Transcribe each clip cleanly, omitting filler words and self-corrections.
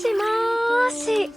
しもーし。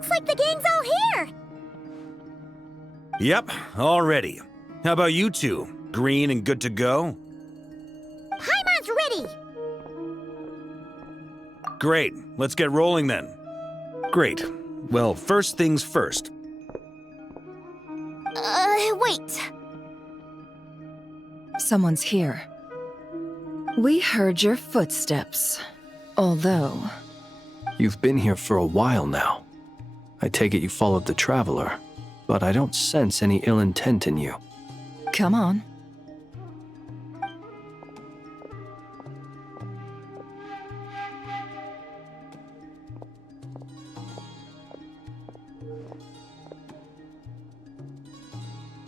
Looks like the gang's all here! Yep, all ready. How about you two? Green and good to go? Paimon's ready! Great, let's get rolling then. Great. Well, first things first. Wait. Someone's here. We heard your footsteps. Although... You've been here for a while now. I take it you followed the Traveler, but I don't sense any ill intent in you. Come on.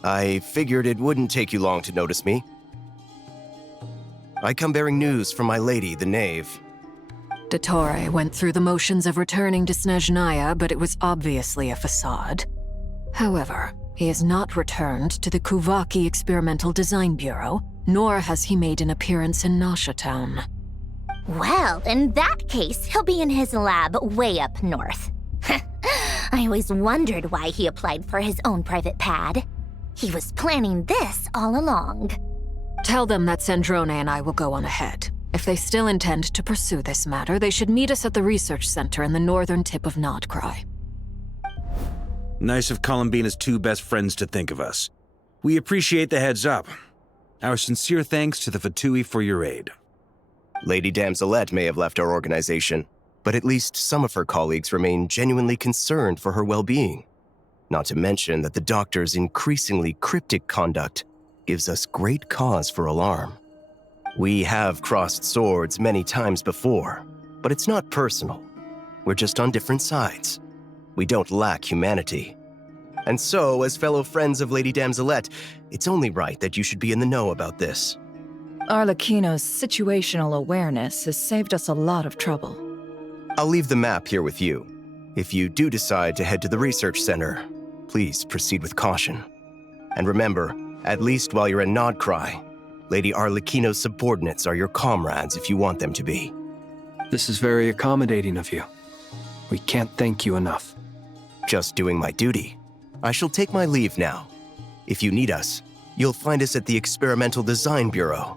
I figured it wouldn't take you long to notice me. I come bearing news from my lady, the Knave. Dottore went through the motions of returning to Snezhnaya, but it was obviously a facade. However, he has not returned to the Kuvaki Experimental Design Bureau, nor has he made an appearance in Nasha Town. Well, in that case, he'll be in his lab way up north. I always wondered why he applied for his own private pad. He was planning this all along. Tell them that Sandrone and I will go on ahead. If they still intend to pursue this matter, they should meet us at the research center in the northern tip of Nodcry. Nice of Columbina's two best friends to think of us. We appreciate the heads up. Our sincere thanks to the Fatui for your aid. Lady Damselette may have left our organization, but at least some of her colleagues remain genuinely concerned for her well-being. Not to mention that the Doctor's increasingly cryptic conduct gives us great cause for alarm. We have crossed swords many times before, but it's not personal. We're just on different sides. We don't lack humanity. And so, as fellow friends of Lady Damselette, it's only right that you should be in the know about this. Arlecchino's situational awareness has saved us a lot of trouble. I'll leave the map here with you. If you do decide to head to the research center, please proceed with caution. And remember, at least while you're in Nodcry, Lady Arlecchino's subordinates are your comrades if you want them to be. This is very accommodating of you. We can't thank you enough. Just doing my duty. I shall take my leave now. If you need us, you'll find us at the Experimental Design Bureau.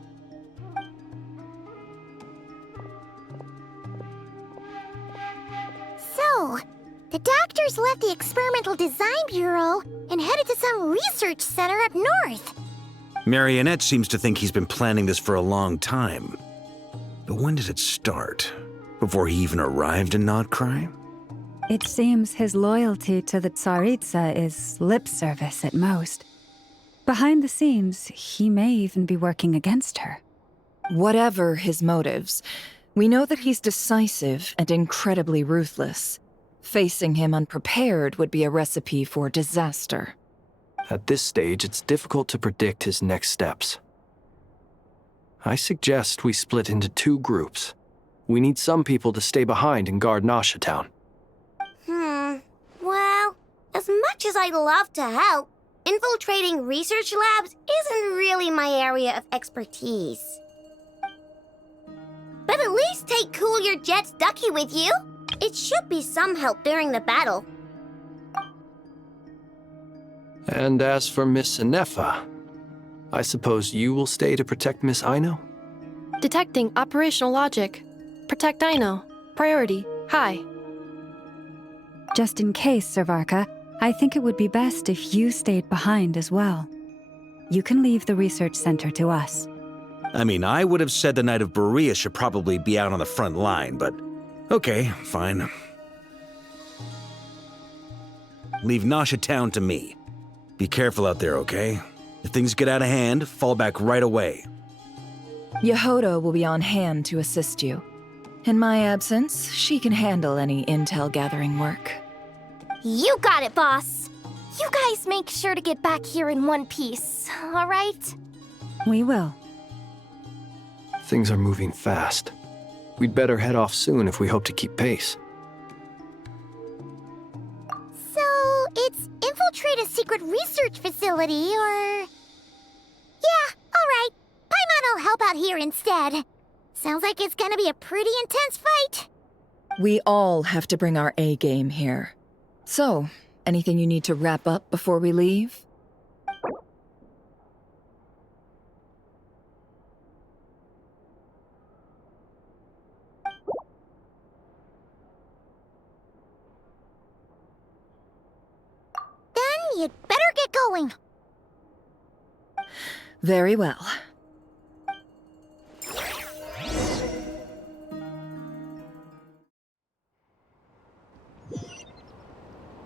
So, the Doctors left the Experimental Design Bureau and headed to some research center up north. Marionette seems to think he's been planning this for a long time. But when did it start? Before he even arrived in Nodcry? It seems his loyalty to the Tsaritsa is lip service at most. Behind the scenes, he may even be working against her. Whatever his motives, we know that he's decisive and incredibly ruthless. Facing him unprepared would be a recipe for disaster. At this stage, it's difficult to predict his next steps. I suggest we split into two groups. We need some people to stay behind and guard Nasha Town. Well, as much as I'd love to help, infiltrating research labs isn't really my area of expertise. But at least take Cool Your Jet's Ducky with you. It should be some help during the battle. And as for Miss Sinefa, I suppose you will stay to protect Miss Aino? Detecting operational logic. Protect Aino. Priority. High. Just in case, Servarka, I think it would be best if you stayed behind as well. You can leave the research center to us. I mean, I would have said the Knight of Berea should probably be out on the front line, but okay, fine. Leave Nasha Town to me. Be careful out there, okay? If things get out of hand, fall back right away. Yehodo will be on hand to assist you. In my absence, she can handle any intel gathering work. You got it, boss. You guys make sure to get back here in one piece, all right? We will. Things are moving fast. We'd better head off soon if we hope to keep pace. So, it's infiltrate a secret research facility, or... Yeah, all right. Paimon will help out here instead. Sounds like it's gonna be a pretty intense fight. We all have to bring our A game here. So, anything you need to wrap up before we leave? Then you'd better get going. Very well.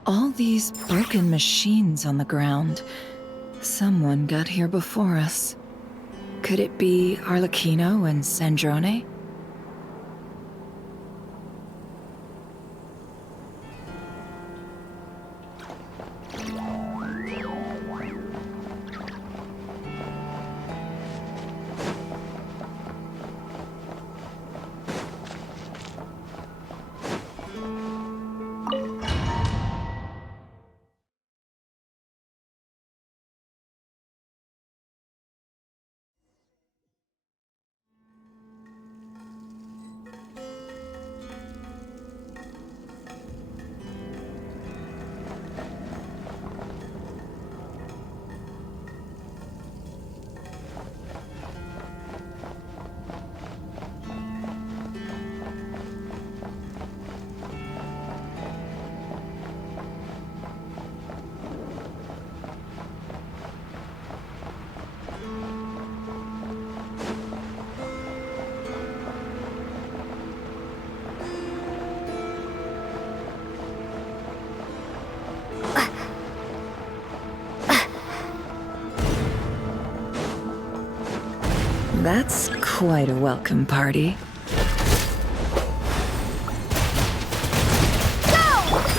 All these broken machines on the ground. Someone got here before us. Could it be Arlecchino and Sandrone? That's quite a welcome party.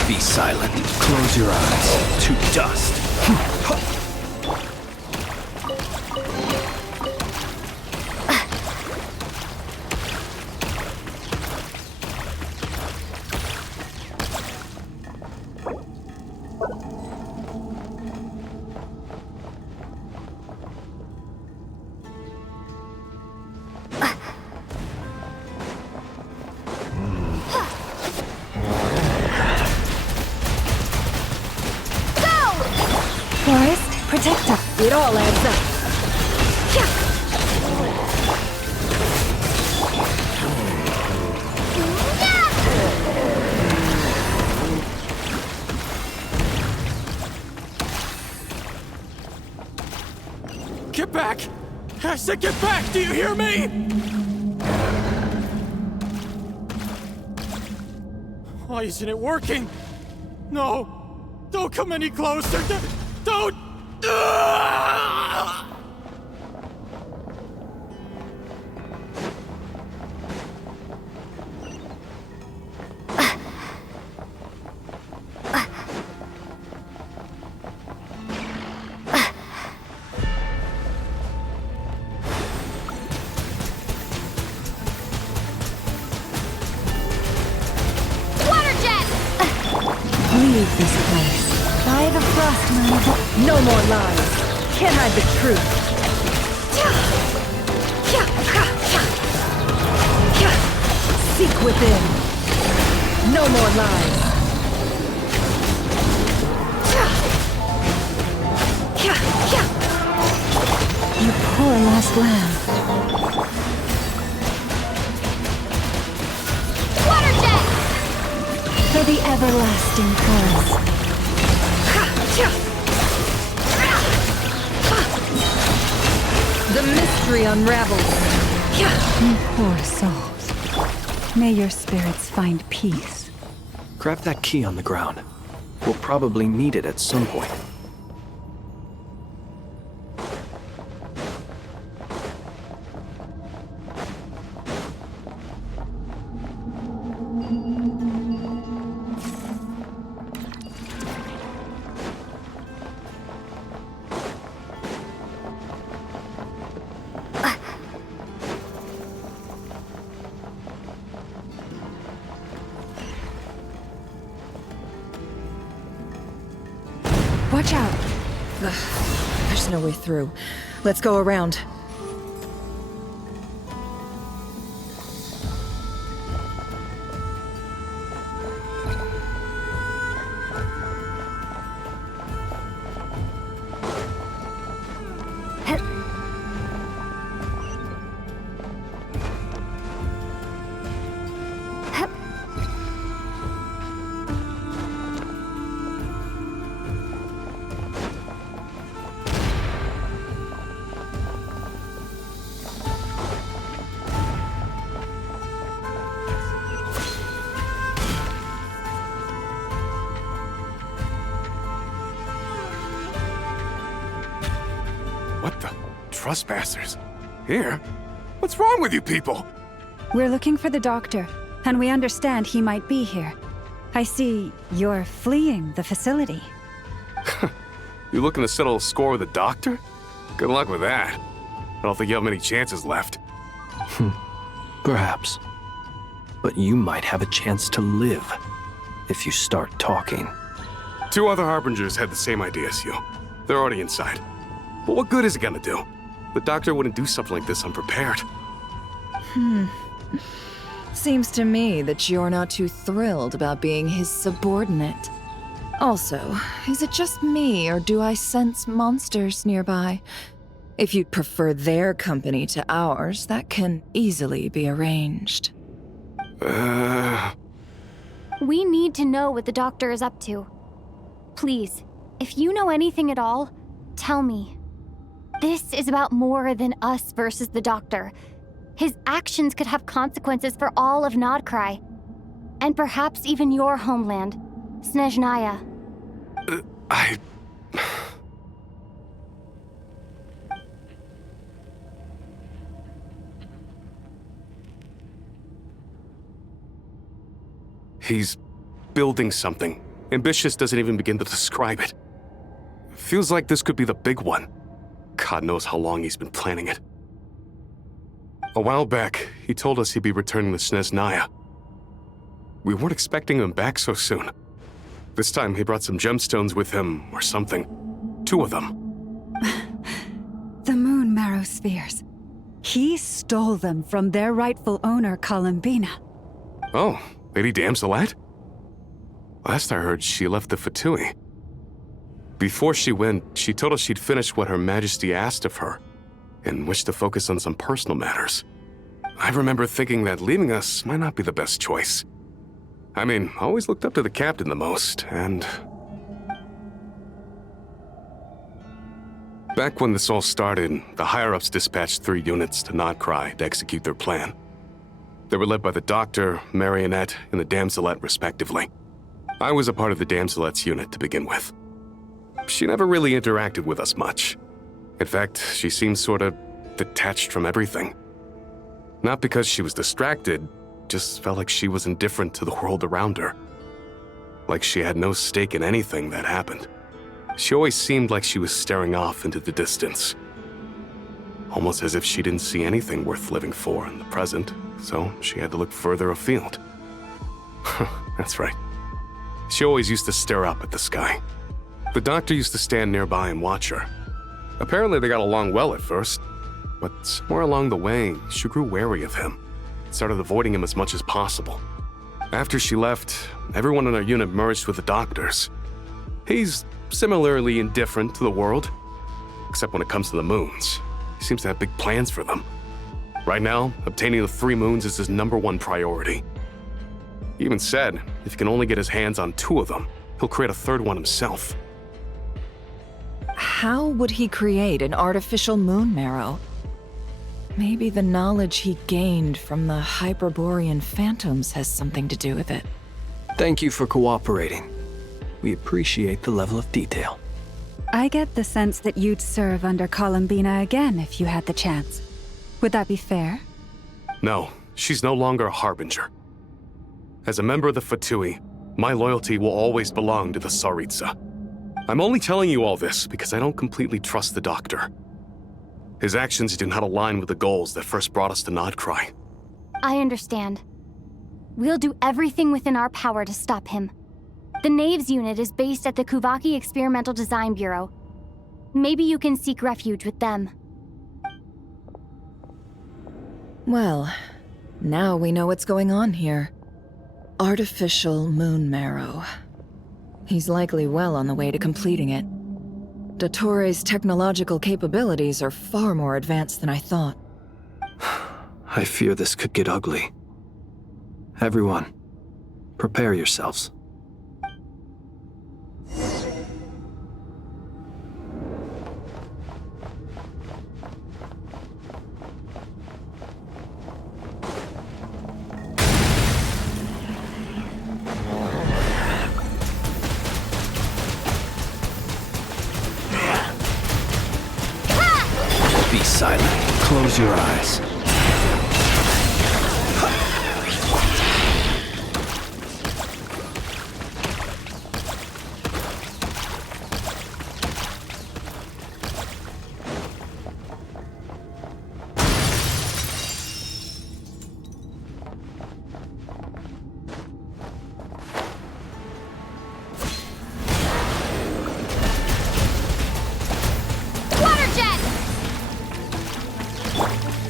Be silent. Close your eyes. To dust. Forest, protect us. It all adds up. Get back! I said get back! Do you hear me? Why isn't it working? No! Don't come any closer! Don't! Leave this place. By the frost moon. No more lies. Can't hide the truth. Seek within. No more lies. You poor lost lamb. For the everlasting forest. The mystery unravels. You poor souls. May your spirits find peace. Grab that key on the ground. We'll probably need it at some point. Watch out! Ugh, there's no way through. Let's go around. What the? Trespassers? Here? What's wrong with you people? We're looking for the doctor, and we understand he might be here. I see you're fleeing the facility. You looking to settle a score with the doctor? Good luck with that. I don't think you have many chances left. Perhaps. But you might have a chance to live if you start talking. 2 other Harbingers had the same idea as you. They're already inside. But what good is it gonna do? The doctor wouldn't do something like this unprepared. Seems to me that you're not too thrilled about being his subordinate. Also, is it just me, or do I sense monsters nearby? If you'd prefer their company to ours, that can easily be arranged. We need to know what the doctor is up to. Please, if you know anything at all, tell me. This is about more than us versus the doctor. His actions could have consequences for all of Nodcry. And perhaps even your homeland, Snezhnaya. He's building something. Ambitious doesn't even begin to describe it. Feels like this could be the big one. God knows how long he's been planning it. A while back, he told us he'd be returning to Snezhnaya. We weren't expecting him back so soon. This time he brought some gemstones with him, or something. 2 of them. The moon marrow spheres. He stole them from their rightful owner, Columbina. Oh, Lady Damselat? Last I heard, she left the Fatui. Before she went, she told us she'd finished what Her Majesty asked of her, and wished to focus on some personal matters. I remember thinking that leaving us might not be the best choice. I mean, I always looked up to the captain the most, and... Back when this all started, the higher-ups dispatched 3 units to Nodcry to execute their plan. They were led by the Doctor, Marionette, and the Damselet, respectively. I was a part of the Damselet's unit to begin with. She never really interacted with us much. In fact, she seemed sort of detached from everything. Not because she was distracted, just felt like she was indifferent to the world around her. Like she had no stake in anything that happened. She always seemed like she was staring off into the distance. Almost as if she didn't see anything worth living for in the present, so she had to look further afield. That's right. She always used to stare up at the sky. The Doctor used to stand nearby and watch her. Apparently they got along well at first, but somewhere along the way, she grew wary of him, started avoiding him as much as possible. After she left, everyone in our unit merged with the Doctor's. He's similarly indifferent to the world, except when it comes to the moons. He seems to have big plans for them. Right now, obtaining the 3 moons is his #1 priority. He even said, if he can only get his hands on 2 of them, he'll create a 3rd one himself. How would he create an artificial moon marrow? Maybe the knowledge he gained from the Hyperborean phantoms has something to do with it. Thank you for cooperating. We appreciate the level of detail. I get the sense that you'd serve under Columbina again if you had the chance. Would that be fair? No, she's no longer a Harbinger. As a member of the Fatui, my loyalty will always belong to the Tsaritsa. I'm only telling you all this because I don't completely trust the Doctor. His actions do not align with the goals that first brought us to Nodcry. I understand. We'll do everything within our power to stop him. The Knaves unit is based at the Kuvaki Experimental Design Bureau. Maybe you can seek refuge with them. Well, now we know what's going on here. Artificial moon marrow. He's likely well on the way to completing it. Dottore technological capabilities are far more advanced than I thought. I fear this could get ugly. Everyone, prepare yourselves. Be silent. Close your eyes.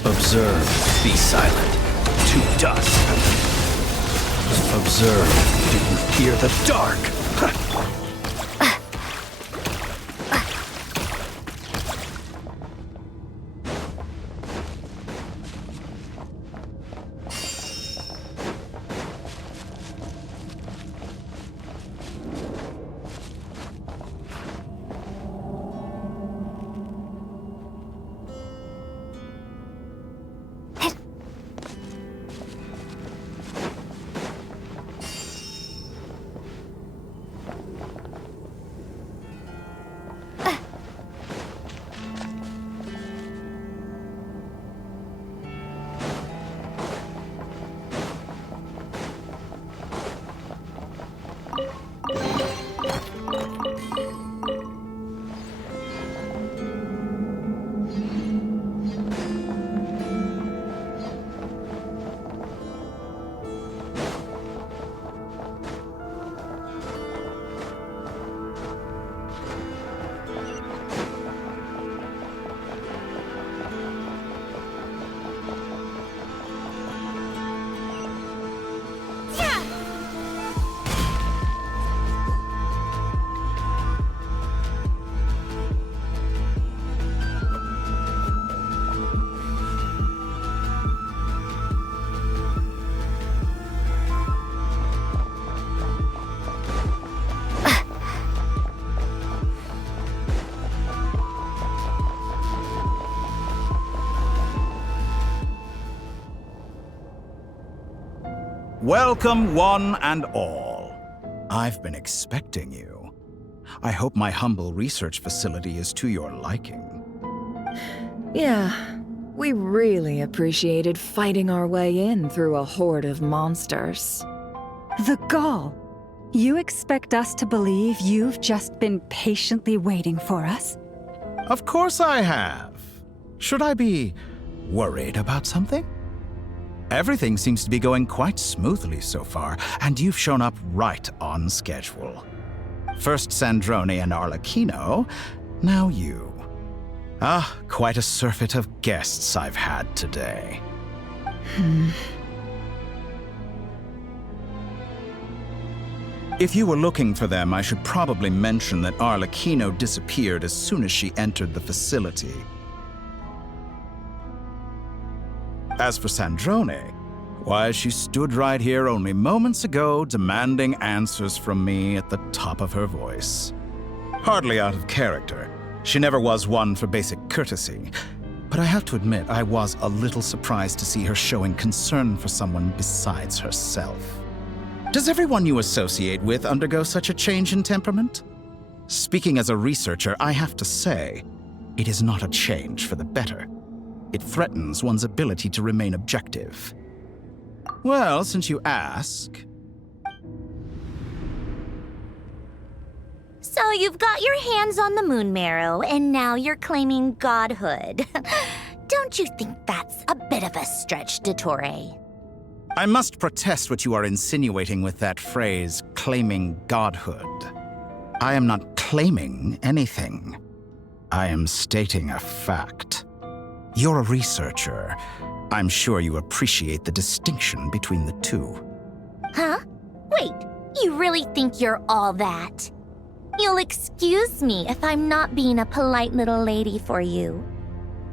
Observe. Be silent. To dust. Observe. Do you fear the dark? Welcome, one and all. I've been expecting you. I hope my humble research facility is to your liking. Yeah, we really appreciated fighting our way in through a horde of monsters. The gall! You expect us to believe you've just been patiently waiting for us? Of course I have. Should I be worried about something? Everything seems to be going quite smoothly so far, and you've shown up right on schedule. First Sandrone and Arlecchino, now you. Ah, quite a surfeit of guests I've had today. If you were looking for them, I should probably mention that Arlecchino disappeared as soon as she entered the facility. As for Sandrone, why, she stood right here only moments ago demanding answers from me at the top of her voice. Hardly out of character. She never was one for basic courtesy. But I have to admit, I was a little surprised to see her showing concern for someone besides herself. Does everyone you associate with undergo such a change in temperament? Speaking as a researcher, I have to say, it is not a change for the better. It threatens one's ability to remain objective. Well, since you ask... So you've got your hands on the moon marrow, and now you're claiming godhood. Don't you think that's a bit of a stretch, Dottore? I must protest what you are insinuating with that phrase, claiming godhood. I am not claiming anything. I am stating a fact. You're a researcher. I'm sure you appreciate the distinction between the two. Huh? Wait, you really think you're all that? You'll excuse me if I'm not being a polite little lady for you.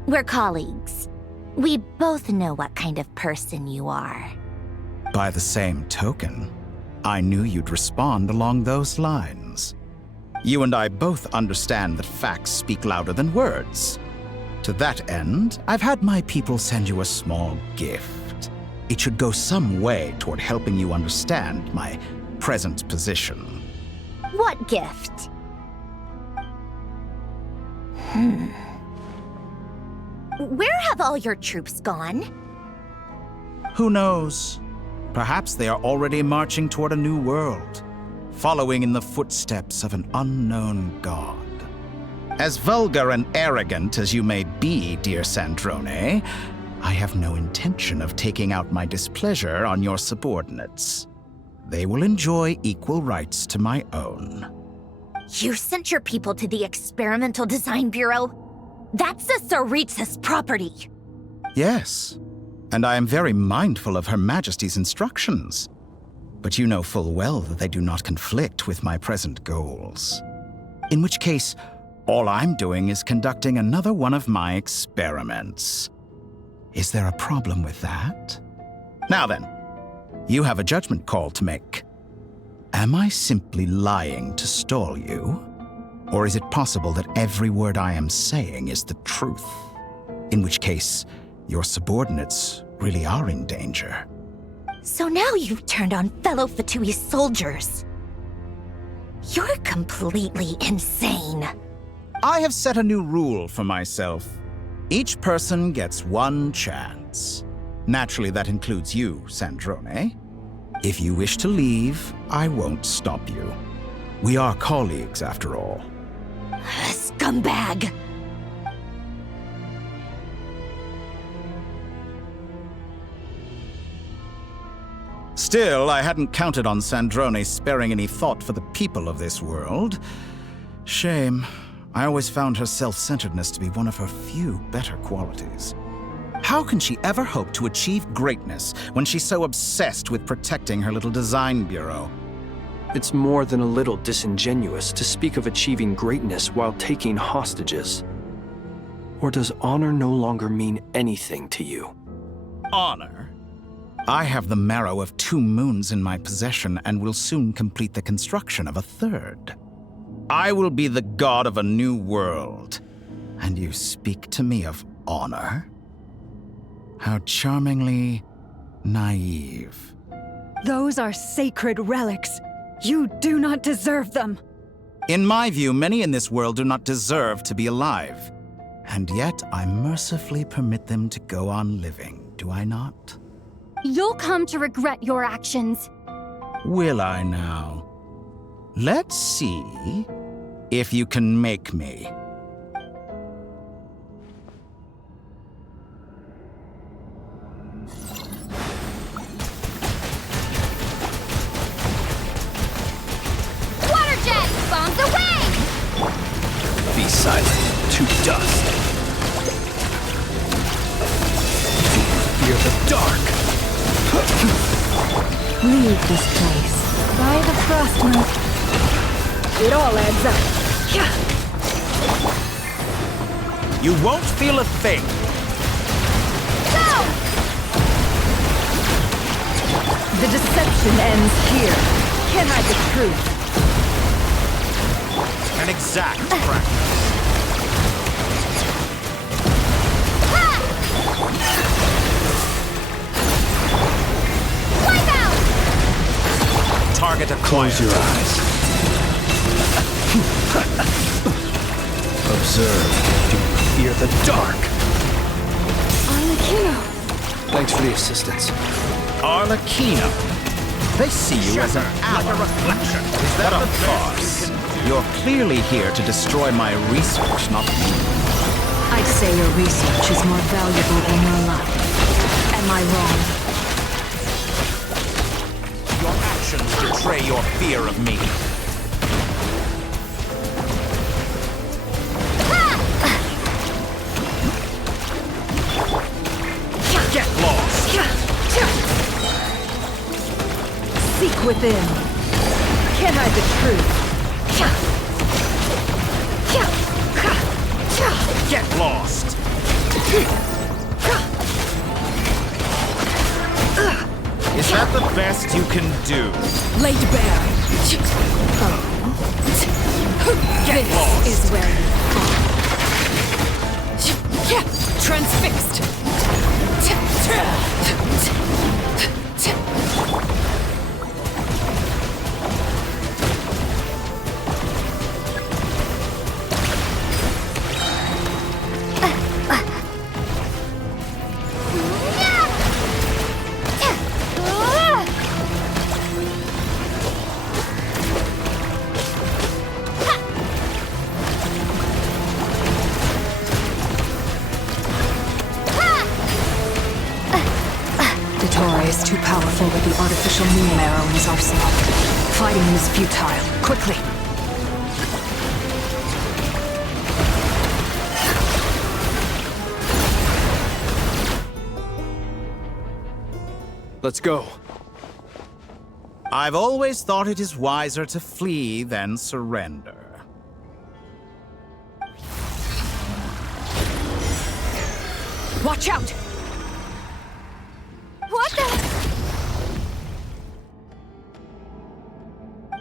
We're colleagues. We both know what kind of person you are. By the same token, I knew you'd respond along those lines. You and I both understand that facts speak louder than words. To that end, I've had my people send you a small gift. It should go some way toward helping you understand my present position. What gift? where have all your troops gone? Who knows? Perhaps they are already marching toward a new world, following in the footsteps of an unknown god. As vulgar and arrogant as you may be, dear Sandrone, I have no intention of taking out my displeasure on your subordinates. They will enjoy equal rights to my own. You sent your people to the Experimental Design Bureau? That's the Tsaritsa's property. Yes, and I am very mindful of Her Majesty's instructions. But you know full well that they do not conflict with my present goals. In which case, all I'm doing is conducting another one of my experiments. Is there a problem with that? Now then, you have a judgment call to make. Am I simply lying to stall you? Or is it possible that every word I am saying is the truth? In which case, your subordinates really are in danger. So now you've turned on fellow Fatui soldiers. You're completely insane. I have set a new rule for myself. Each person gets one chance. Naturally, that includes you, Sandrone. If you wish to leave, I won't stop you. We are colleagues, after all. Scumbag! Still, I hadn't counted on Sandrone sparing any thought for the people of this world. Shame. I always found her self-centeredness to be one of her few better qualities. How can she ever hope to achieve greatness when she's so obsessed with protecting her little design bureau? It's more than a little disingenuous to speak of achieving greatness while taking hostages. Or does honor no longer mean anything to you? Honor? I have the marrow of 2 moons in my possession and will soon complete the construction of a 3rd. I will be the god of a new world. And you speak to me of honor? How charmingly naive. Those are sacred relics. You do not deserve them. In my view, many in this world do not deserve to be alive. And yet I mercifully permit them to go on living, do I not? You'll come to regret your actions. Will I now? Let's see if you can make me. Water jet! Bombs away! Be silent, to dust. Fear the dark. Leave this place. By the Frostmoon. It all adds up. You won't feel a thing. Go! The deception ends here. Can't hide the truth. An exact practice. Wipe out! Target acquired. Close your eyes. Observe. Do you fear the dark? Arlecchino. Thanks for the assistance. Arlecchino. They see you as an ally. Like a reflection. Is that a farce? You're clearly here to destroy my research, not me. I'd say your research is more valuable than your life. Am I wrong? Your actions betray your fear of me. Get lost! Seek within. Can't hide the truth. Get lost! Is that the best you can do? Laid bare. Get lost! Is where you fall. Transfixed. is too powerful with the artificial moon marrow in his arsenal. Fighting him is futile. Quickly! Let's go. I've always thought it is wiser to flee than surrender. Watch out! What the?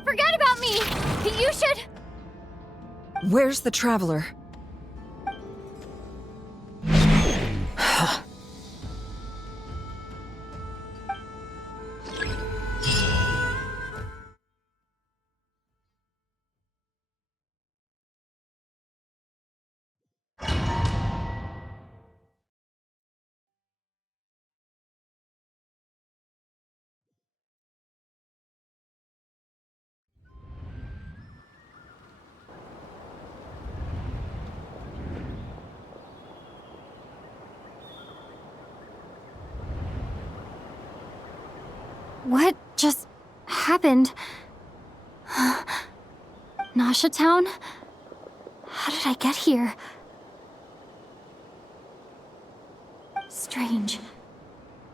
Forget about me! You should... Where's the Traveler? What just happened? Nasha Town? How did I get here? Strange.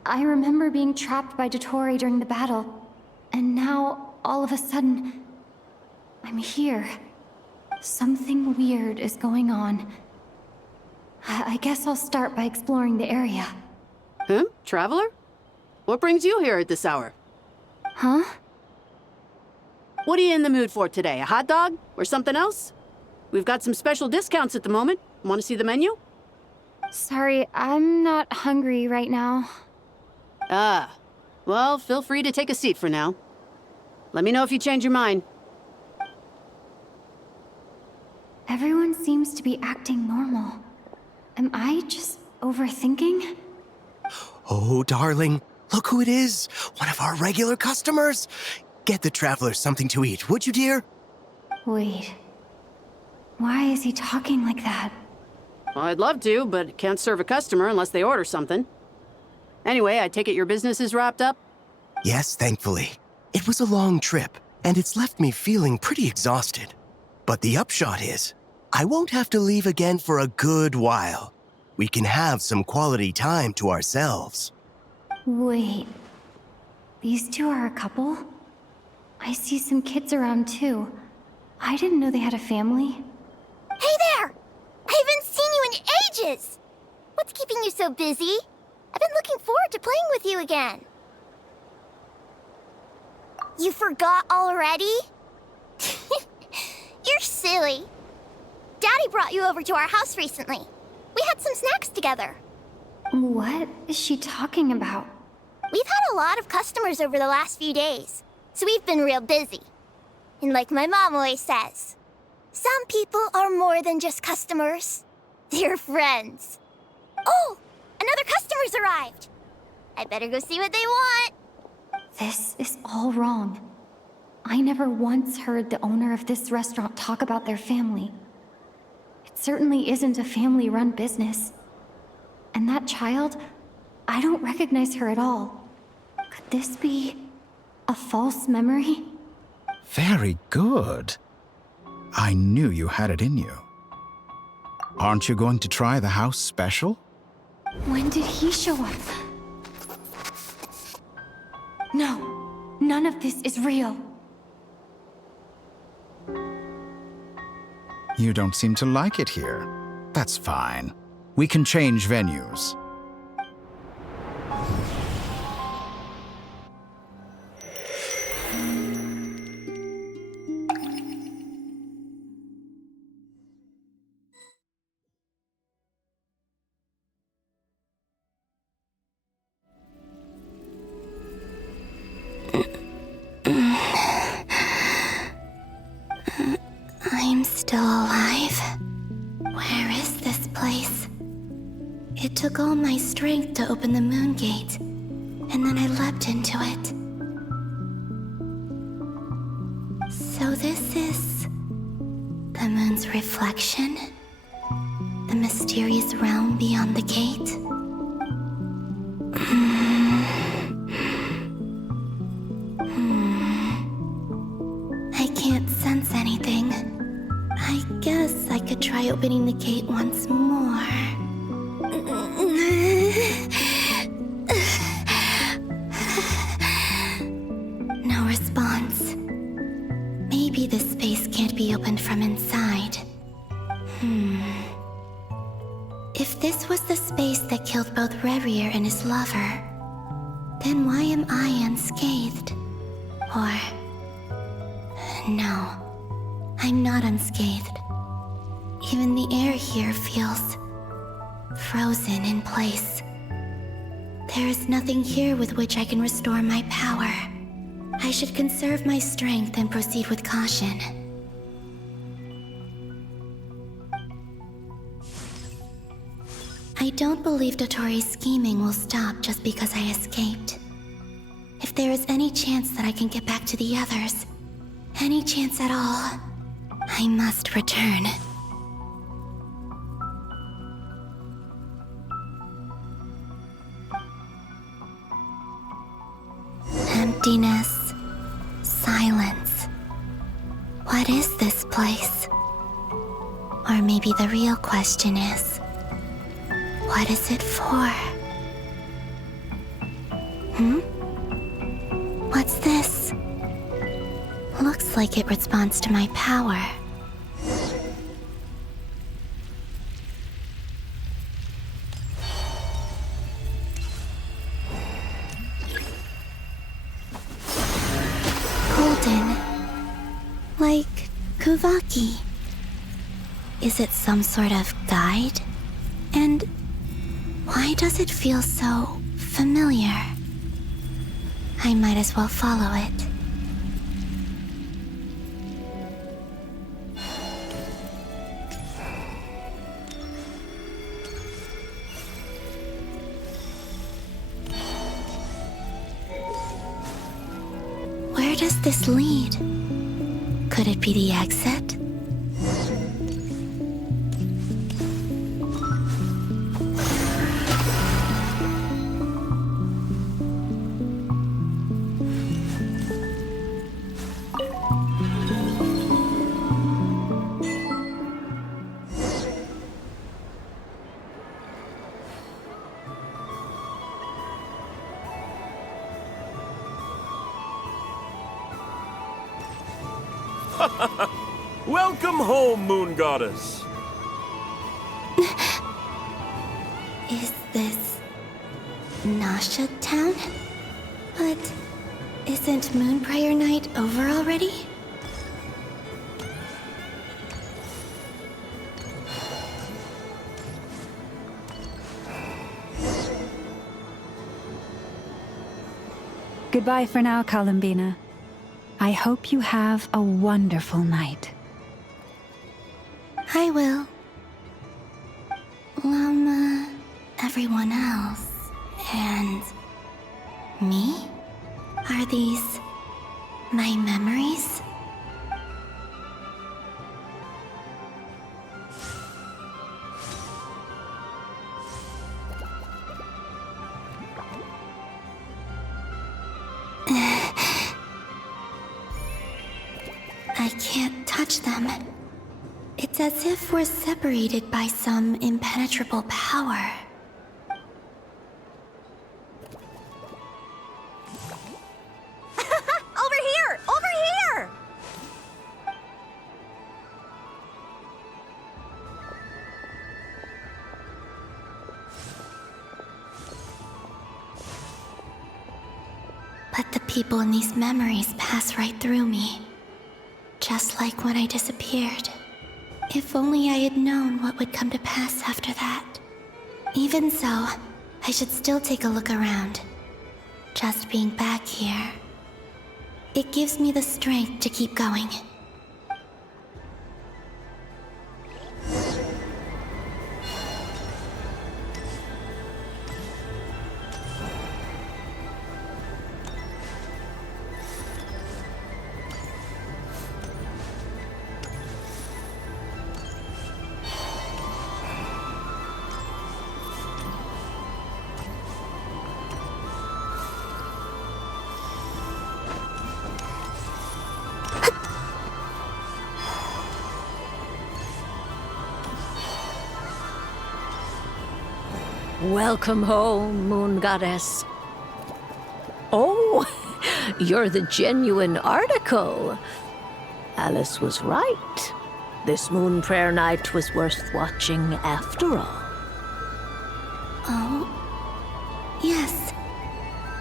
I remember being trapped by Dottore during the battle, and now, all of a sudden, I'm here. Something weird is going on. I guess I'll start by exploring the area. Huh? Traveler? What brings you here at this hour? Huh? What are you in the mood for today? A hot dog? Or something else? We've got some special discounts at the moment. Want to see the menu? Sorry, I'm not hungry right now. Ah. Well, feel free to take a seat for now. Let me know if you change your mind. Everyone seems to be acting normal. Am I just overthinking? Oh, darling, look who it is. One of our regular customers. Get the Traveler something to eat, would you, dear? Wait. Why is he talking like that? Well, I'd love to, but can't serve a customer unless they order something. Anyway, I take it your business is wrapped up? Yes, thankfully. It was a long trip, and it's left me feeling pretty exhausted. But the upshot is, I won't have to leave again for a good while. We can have some quality time to ourselves. Wait. These two are a couple? I see some kids around too. I didn't know they had a family. Hey there! I haven't seen you in ages! What's keeping you so busy? I've been looking forward to playing with you again. You forgot already? You're silly. Daddy brought you over to our house recently. We had some snacks together. What is she talking about? We've had a lot of customers over the last few days, so we've been real busy. And like my mom always says, some people are more than just customers. They're friends. Oh, another customer's arrived. I better go see what they want. This is all wrong. I never once heard the owner of this restaurant talk about their family. It certainly isn't a family-run business. And that child, I don't recognize her at all. Could this be a false memory? Very good. I knew you had it in you. Aren't you going to try the house special? When did he show up? No, none of this is real. You don't seem to like it here. That's fine. We can change venues. I'm still alive. Where is this place? It took all my strength to open the moon gate, and then I leapt into it. So this is the moon's reflection? The mysterious realm beyond the gate? was the space that killed both Revier and his lover, then why am I unscathed? Or... no, I'm not unscathed. Even the air here feels frozen in place. There is nothing here with which I can restore my power. I should conserve my strength and proceed with caution. I don't believe Dotori's scheming will stop just because I escaped. If there is any chance that I can get back to the others, any chance at all, I must return. Emptiness, silence. What is this place? Or maybe the real question is, what is it for? What's this? Looks like it responds to my power. Golden. Like Kuvaki. Is it some sort of guide? And why does it feel so familiar? I might as well follow it. Where does this lead? Could it be the exit? Welcome home, Moon Goddess. Is this Nasha Town? But isn't Moonprayer Night over already? Goodbye for now, Columbina. I hope you have a wonderful night. I will. Everyone else. And... me? Are these... my memories? I can't touch them. It's as if we're separated by some impenetrable power. Over here! Over here! But the people in these memories pass right through me. Just like when I disappeared. If only I had known what would come to pass after that. Even so, I should still take a look around. Just being back here. It gives me the strength to keep going. Welcome home, Moon Goddess. Oh, you're the genuine article. Alice was right. This Moonprayer Night was worth watching after all. Oh, yes.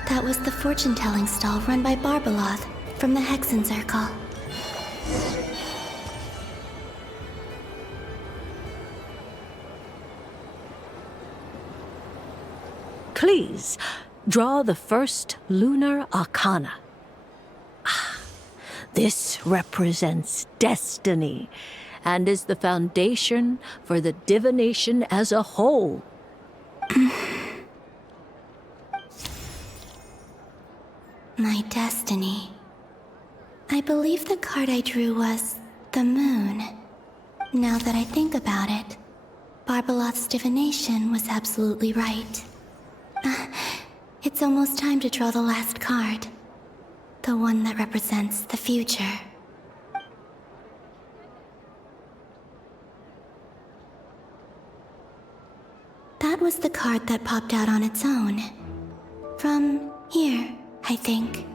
That was the fortune-telling stall run by Barbaloth from the Hexen Circle. Please, draw the first lunar arcana. This represents destiny and is the foundation for the divination as a whole. My destiny. I believe the card I drew was the moon. Now that I think about it, Barbaloth's divination was absolutely right. It's almost time to draw the last card. The one that represents the future. That was the card that popped out on its own. From here, I think.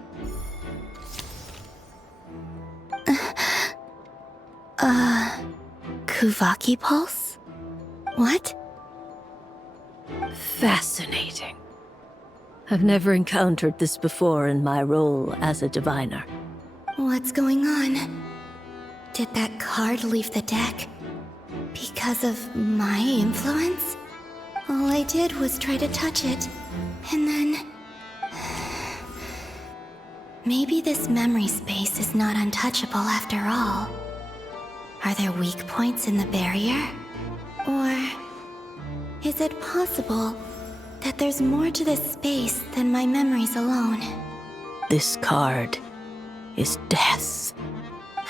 Kuvaki Pulse? What? Fascinating. I've never encountered this before in my role as a diviner. What's going on? Did that card leave the deck? Because of my influence? All I did was try to touch it, and then... Maybe this memory space is not untouchable after all. Are there weak points in the barrier? Or... is it possible that there's more to this space than my memories alone? This card is death.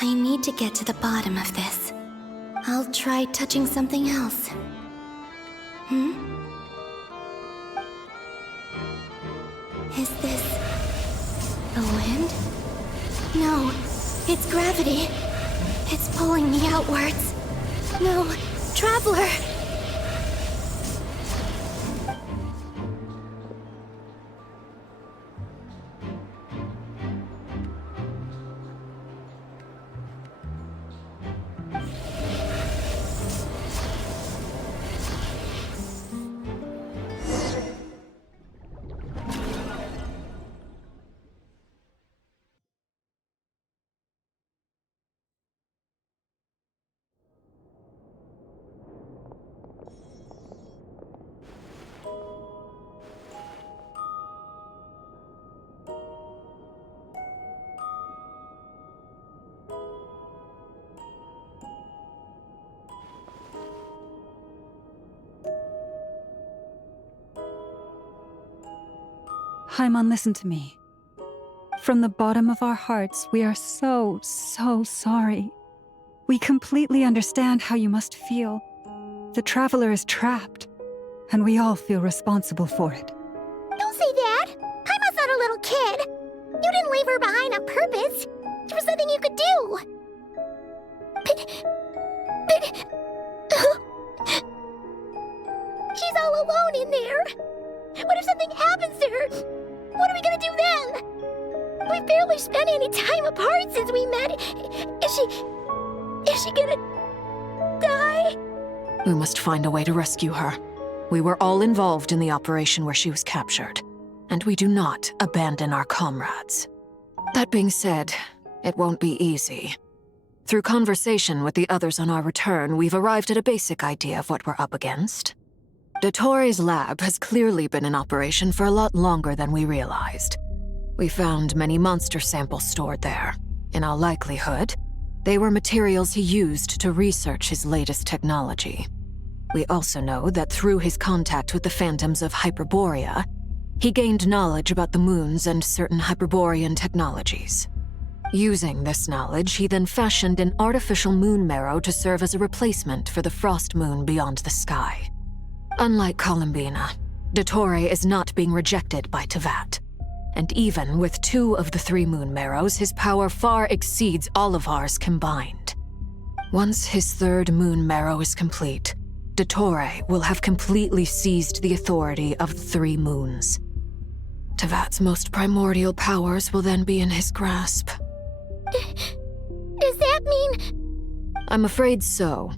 I need to get to the bottom of this. I'll try touching something else. Is this... the wind? No, it's gravity. It's pulling me outwards. No, Traveler! Paimon, listen to me. From the bottom of our hearts, we are so sorry. We completely understand how you must feel. The Traveler is trapped, and we all feel responsible for it. Don't say that! Paimon's not a little kid! You didn't leave her behind on purpose! There was nothing you could do! She's all alone in there! What if something happens to her? What are we gonna do then? We've barely spent any time apart since we met. Is she gonna die? We must find a way to rescue her. We were all involved in the operation where she was captured, and we do not abandon our comrades. That being said, it won't be easy. Through conversation with the others on our return, we've arrived at a basic idea of what we're up against. Dottore lab has clearly been in operation for a lot longer than we realized. We found many monster samples stored there. In all likelihood, they were materials he used to research his latest technology. We also know that through his contact with the phantoms of Hyperborea, he gained knowledge about the moons and certain Hyperborean technologies. Using this knowledge, he then fashioned an artificial moon marrow to serve as a replacement for the frost moon beyond the sky. Unlike Columbina, Dottore is not being rejected by Teyvat. And even with 2 of the 3 moon marrows, his power far exceeds all of ours combined. Once his 3rd moon marrow is complete, Dottore will have completely seized the authority of the 3 moons. Teyvat's most primordial powers will then be in his grasp. Does that mean... I'm afraid so.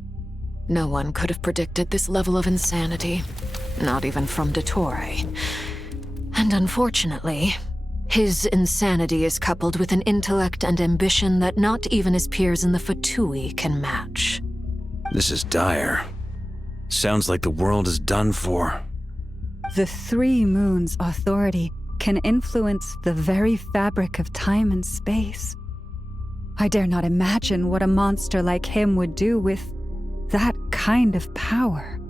No one could have predicted this level of insanity. not even from Dottore. And unfortunately, his insanity is coupled with an intellect and ambition that not even his peers in the Fatui can match. This is dire. Sounds like the world is done for. The Three Moons' authority can influence the very fabric of time and space. I dare not imagine what a monster like him would do with that kind of power.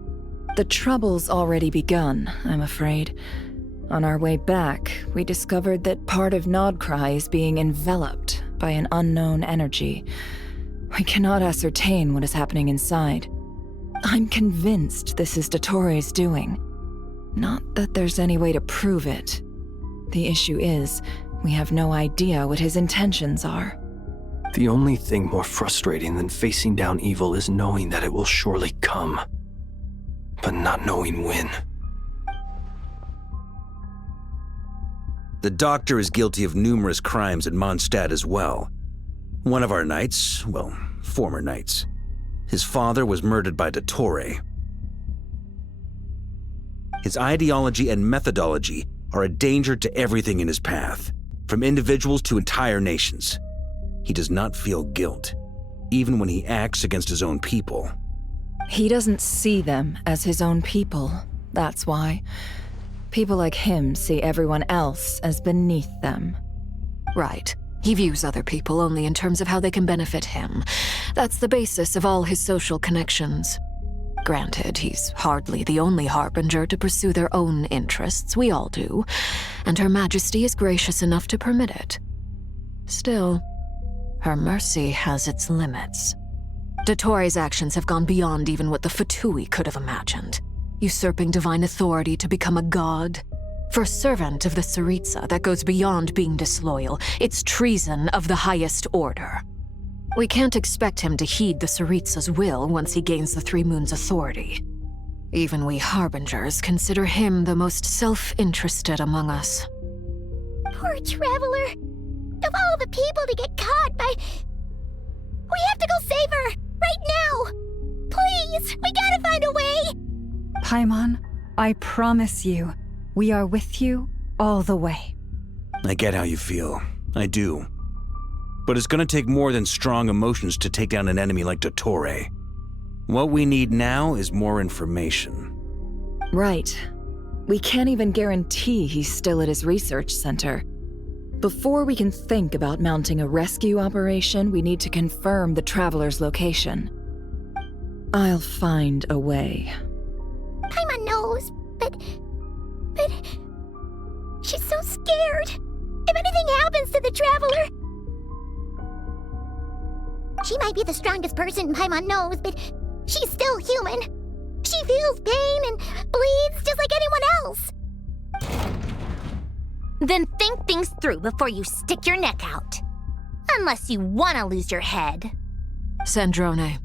The trouble's already begun, I'm afraid. On our way back, we discovered that part of Nodcry is being enveloped by an unknown energy. We cannot ascertain what is happening inside. I'm convinced this is Dottore's doing. Not that there's any way to prove it. The issue is, we have no idea what his intentions are. The only thing more frustrating than facing down evil is knowing that it will surely come, but not knowing when. The Doctor is guilty of numerous crimes at Mondstadt as well. One of our knights, well, former knights, his father was murdered by Dottore. His ideology and methodology are a danger to everything in his path, from individuals to entire nations. He does not feel guilt, even when he acts against his own people. He doesn't see them as his own people, that's why. People like him see everyone else as beneath them. Right. He views other people only in terms of how they can benefit him. That's the basis of all his social connections. Granted, he's hardly the only harbinger to pursue their own interests. We all do. And Her Majesty is gracious enough to permit it. Still, her mercy has its limits. Dottore's actions have gone beyond even what the Fatui could have imagined. Usurping divine authority to become a god. For a servant of the Tsaritsa, that goes beyond being disloyal. It's treason of the highest order. We can't expect him to heed the Tsaritsa's will once he gains the Three Moons' authority. Even we Harbingers consider him the most self-interested among us. Poor Traveler. Of all the people to get caught by... We have to go save her! Right now! Please! We gotta find a way! Paimon, I promise you, we are with you all the way. I get how you feel. I do. But it's gonna take more than strong emotions to take down an enemy like Dottore. What we need now is more information. Right. We can't even guarantee he's still at his research center. Before we can think about mounting a rescue operation, we need to confirm the Traveler's location. I'll find a way. Paimon knows, but... She's so scared. If anything happens to the Traveler... She might be the strongest person Paimon knows, but she's still human. She feels pain and bleeds just like anyone else. Then think things through before you stick your neck out. Unless you want to lose your head. Sandrone.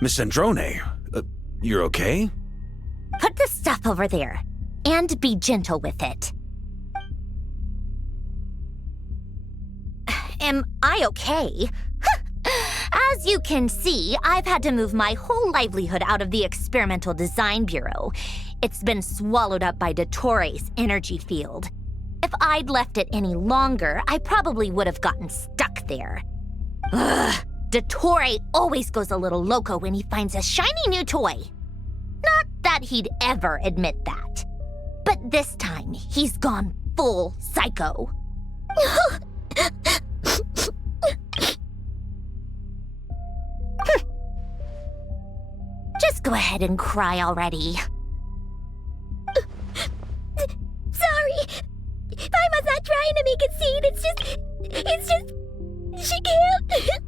Miss Sandrone, you're okay? Put the stuff over there, and be gentle with it. Am I okay? As you can see, I've had to move my whole livelihood out of the Experimental Design Bureau. It's been swallowed up by Dottore's energy field. If I'd left it any longer, I probably would have gotten stuck there. Ugh, Dottore always goes a little loco when he finds a shiny new toy. Not that he'd ever admit that. But this time, he's gone full psycho. Just go ahead and cry already. Sorry. Paimon's not trying to make a scene. It's just... She can't.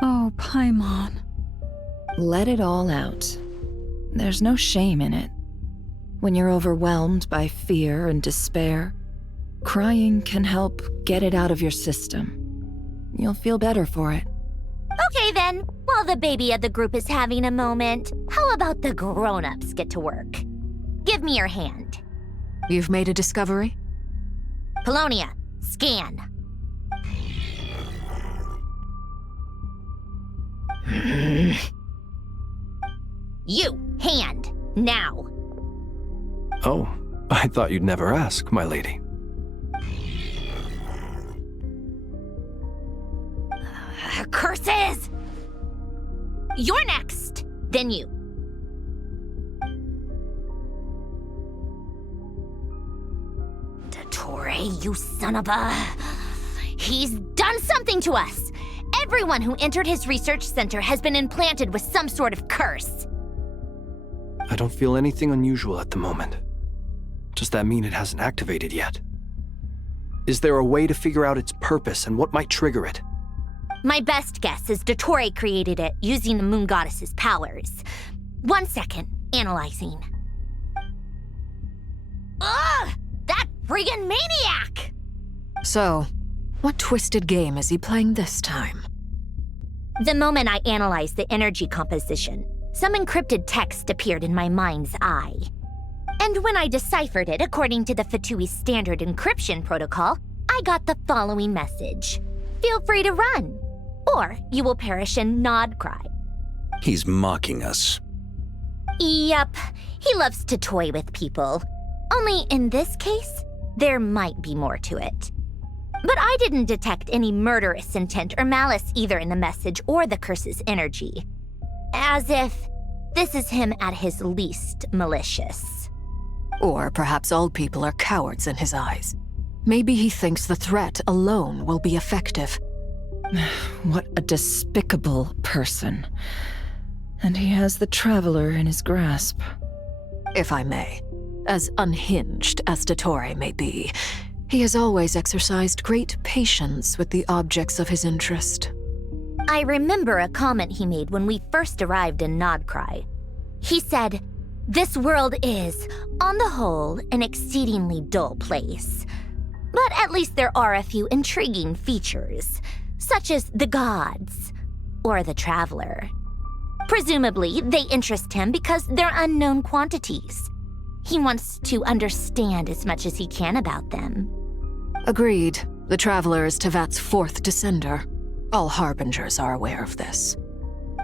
Oh, Paimon. Let it all out. There's no shame in it. When you're overwhelmed by fear and despair, crying can help get it out of your system. You'll feel better for it. Okay then, while the baby of the group is having a moment, how about the grown-ups get to work? Give me your hand. You've made a discovery? Polonia, scan. You, hand, now. Oh, I thought you'd never ask, my lady. Curses! You're next, then you. Dottore, you son of a... He's done something to us! Everyone who entered his research center has been implanted with some sort of curse. I don't feel anything unusual at the moment. Does that mean it hasn't activated yet? Is there a way to figure out its purpose and what might trigger it? My best guess is Dottore created it using the Moon Goddess's powers. 1 second, analyzing. Ugh! That friggin' maniac! So, what twisted game is he playing this time? The moment I analyzed the energy composition, some encrypted text appeared in my mind's eye. And when I deciphered it according to the Fatui standard encryption protocol, I got the following message. Feel free to run, or you will perish in Nod Cry. He's mocking us. Yep, he loves to toy with people. Only in this case, there might be more to it. But I didn't detect any murderous intent or malice either in the message or the curse's energy. As if this is him at his least malicious. Or perhaps all people are cowards in his eyes. Maybe he thinks the threat alone will be effective. What a despicable person. And he has the Traveler in his grasp. If I may, as unhinged as Dottore may be, he has always exercised great patience with the objects of his interest. I remember a comment he made when we first arrived in Nod Cry. He said, "This world is, on the whole, an exceedingly dull place. But at least there are a few intriguing features, such as the gods or the Traveler. Presumably, they interest him because they're unknown quantities. He wants to understand as much as he can about them." Agreed. The Traveler is Tevat's fourth descender. All Harbingers are aware of this.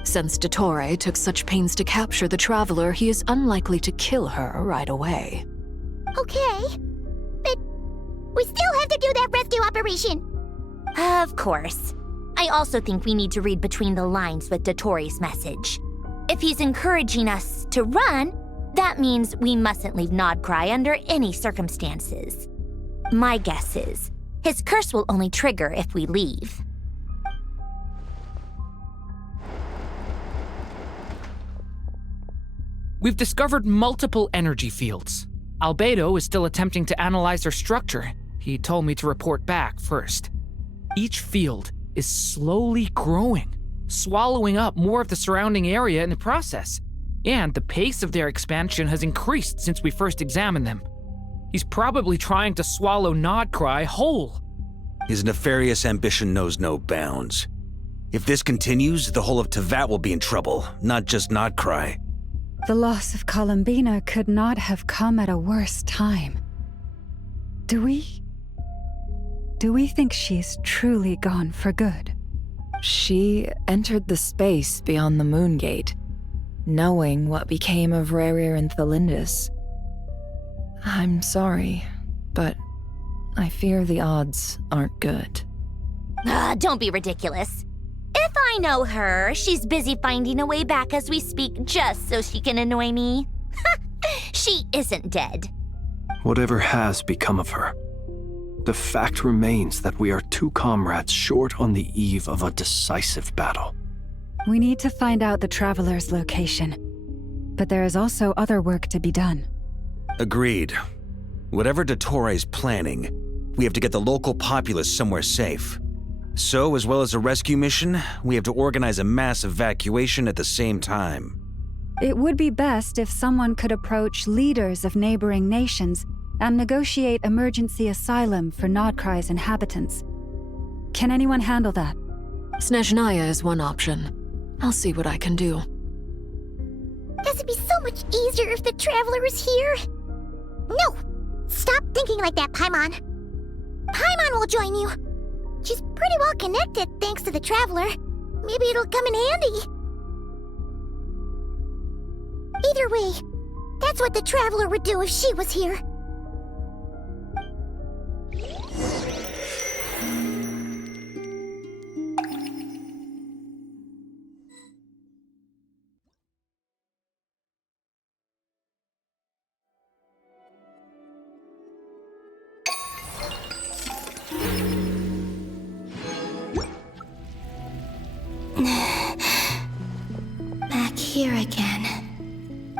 Since Dottore took such pains to capture the Traveler, he is unlikely to kill her right away. Okay, but we still have to do that rescue operation. Of course. I also think we need to read between the lines with Dottore's message. If he's encouraging us to run, that means we mustn't leave Nod Cry under any circumstances. My guess is, his curse will only trigger if we leave. We've discovered multiple energy fields. Albedo is still attempting to analyze their structure. He told me to report back first. Each field is slowly growing, swallowing up more of the surrounding area in the process. And the pace of their expansion has increased since we first examined them. He's probably trying to swallow Nod Cry whole. His nefarious ambition knows no bounds. If this continues, the whole of Tevat will be in trouble, not just Nod Cry. The loss of Columbina could not have come at a worse time. Do we think she's truly gone for good? She entered the space beyond the Moon Gate, knowing what became of Rerir and Thelindis. I'm sorry, but I fear the odds aren't good. Don't be ridiculous. If I know her, she's busy finding a way back as we speak just so she can annoy me. She isn't dead. Whatever has become of her, the fact remains that we are two comrades short on the eve of a decisive battle. We need to find out the Traveler's location. But there is also other work to be done. Agreed. Whatever Dottore's planning, we have to get the local populace somewhere safe. So, as well as a rescue mission, we have to organize a mass evacuation at the same time. It would be best if someone could approach leaders of neighboring nations and negotiate emergency asylum for Nod Cry's inhabitants. Can anyone handle that? Snezhnaya is one option. I'll see what I can do. This would be so much easier if the Traveler was here. No! Stop thinking like that, Paimon. Paimon will join you. She's pretty well connected thanks to the Traveler. Maybe it'll come in handy. Either way, that's what the Traveler would do if she was here. Back here again.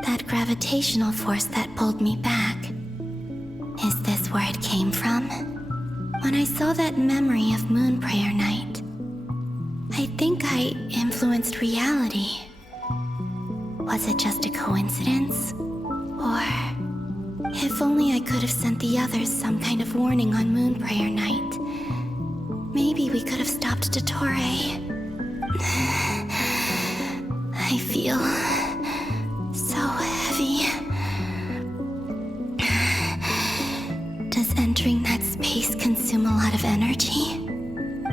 That gravitational force that pulled me back. Is this where it came from? When I saw that memory of Moon Prayer Night, I think I influenced reality. Was it just a coincidence? Or if only I could have sent the others some kind of warning on Moon Prayer Night. Maybe we could have stopped Dottore. I feel so heavy. Does entering that space consume a lot of energy?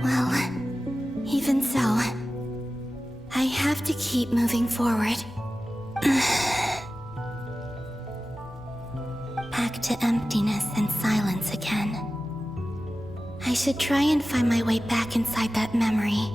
Well, even so, I have to keep moving forward. Back to emptiness and silence again. I should try and find my way back inside that memory.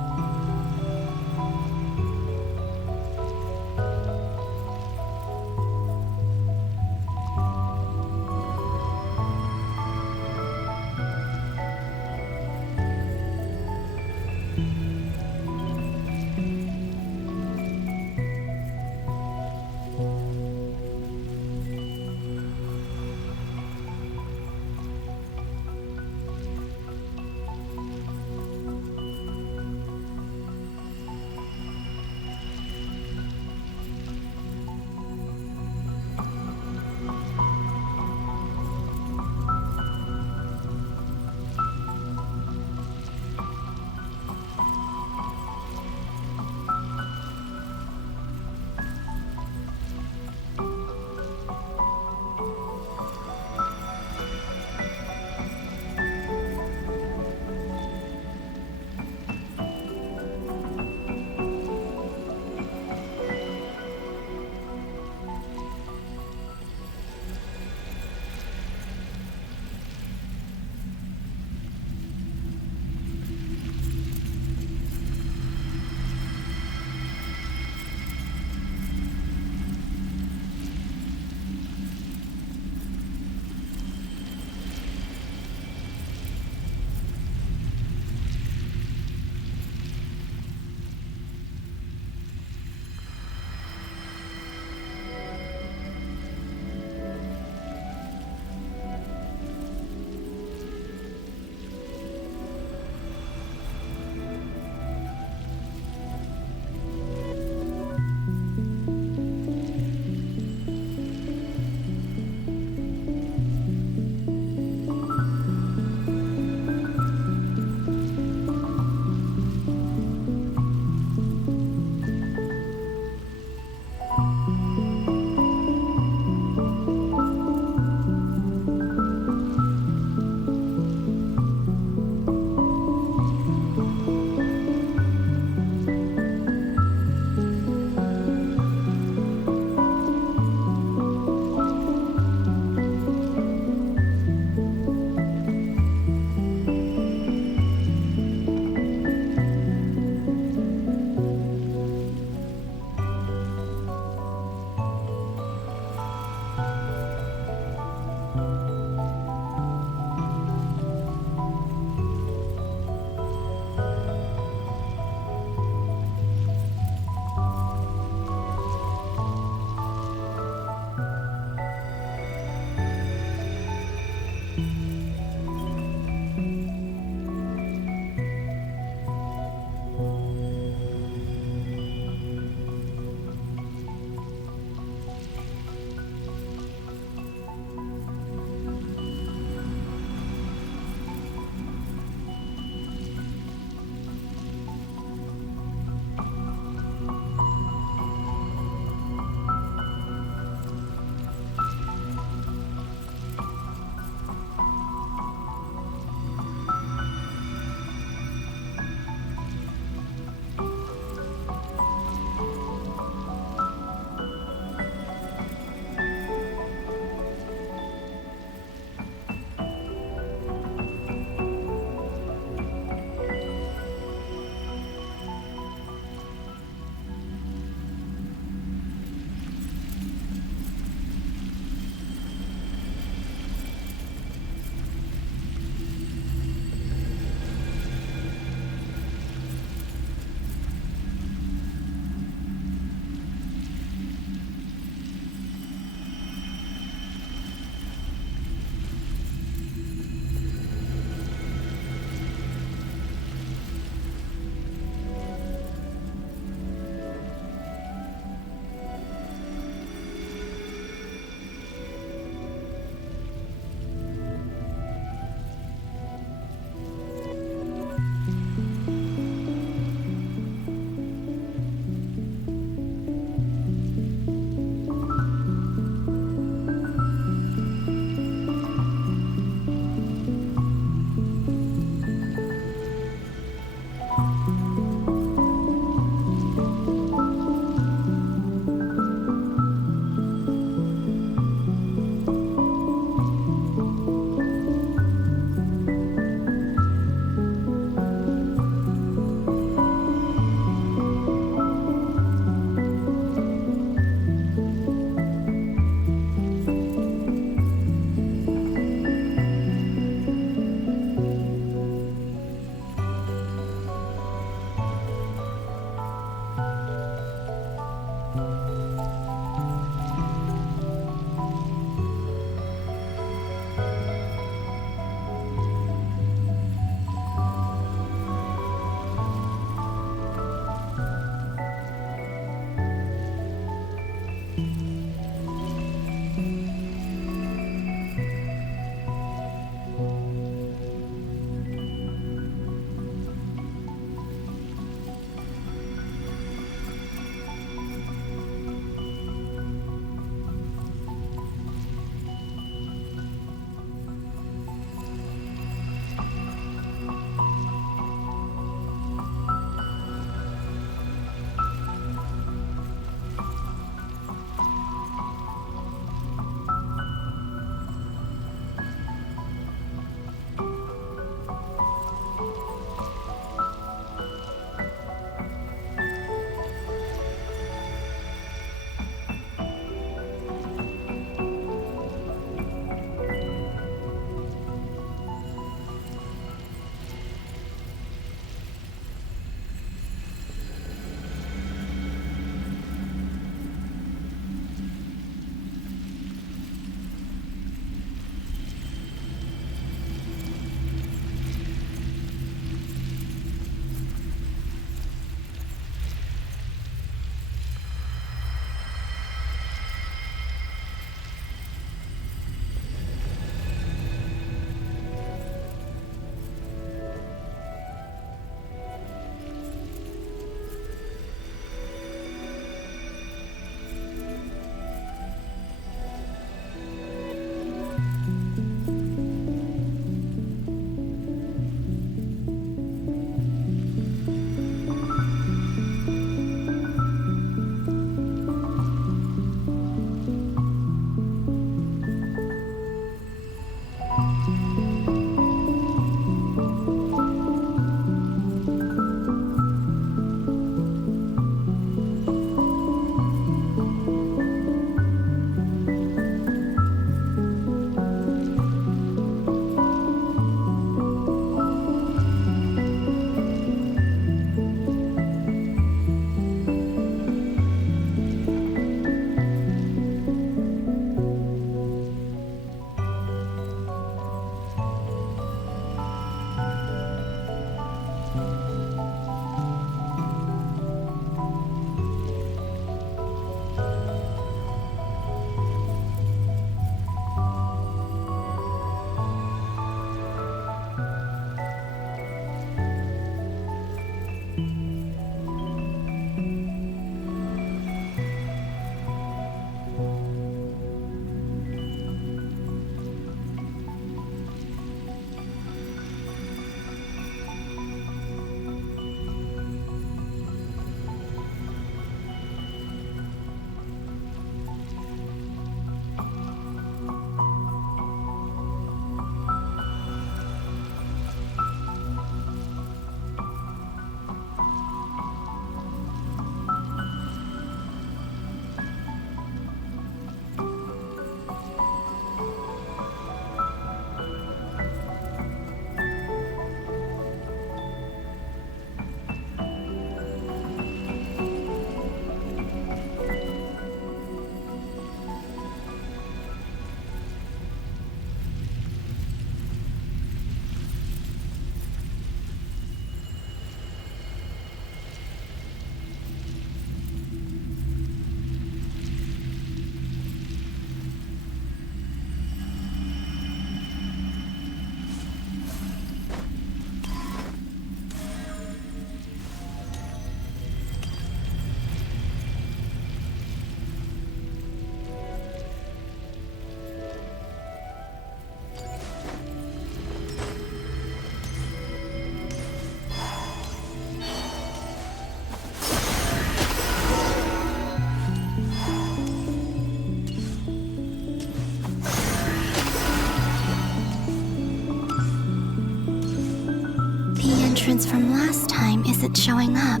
entrance from last time isn't showing up.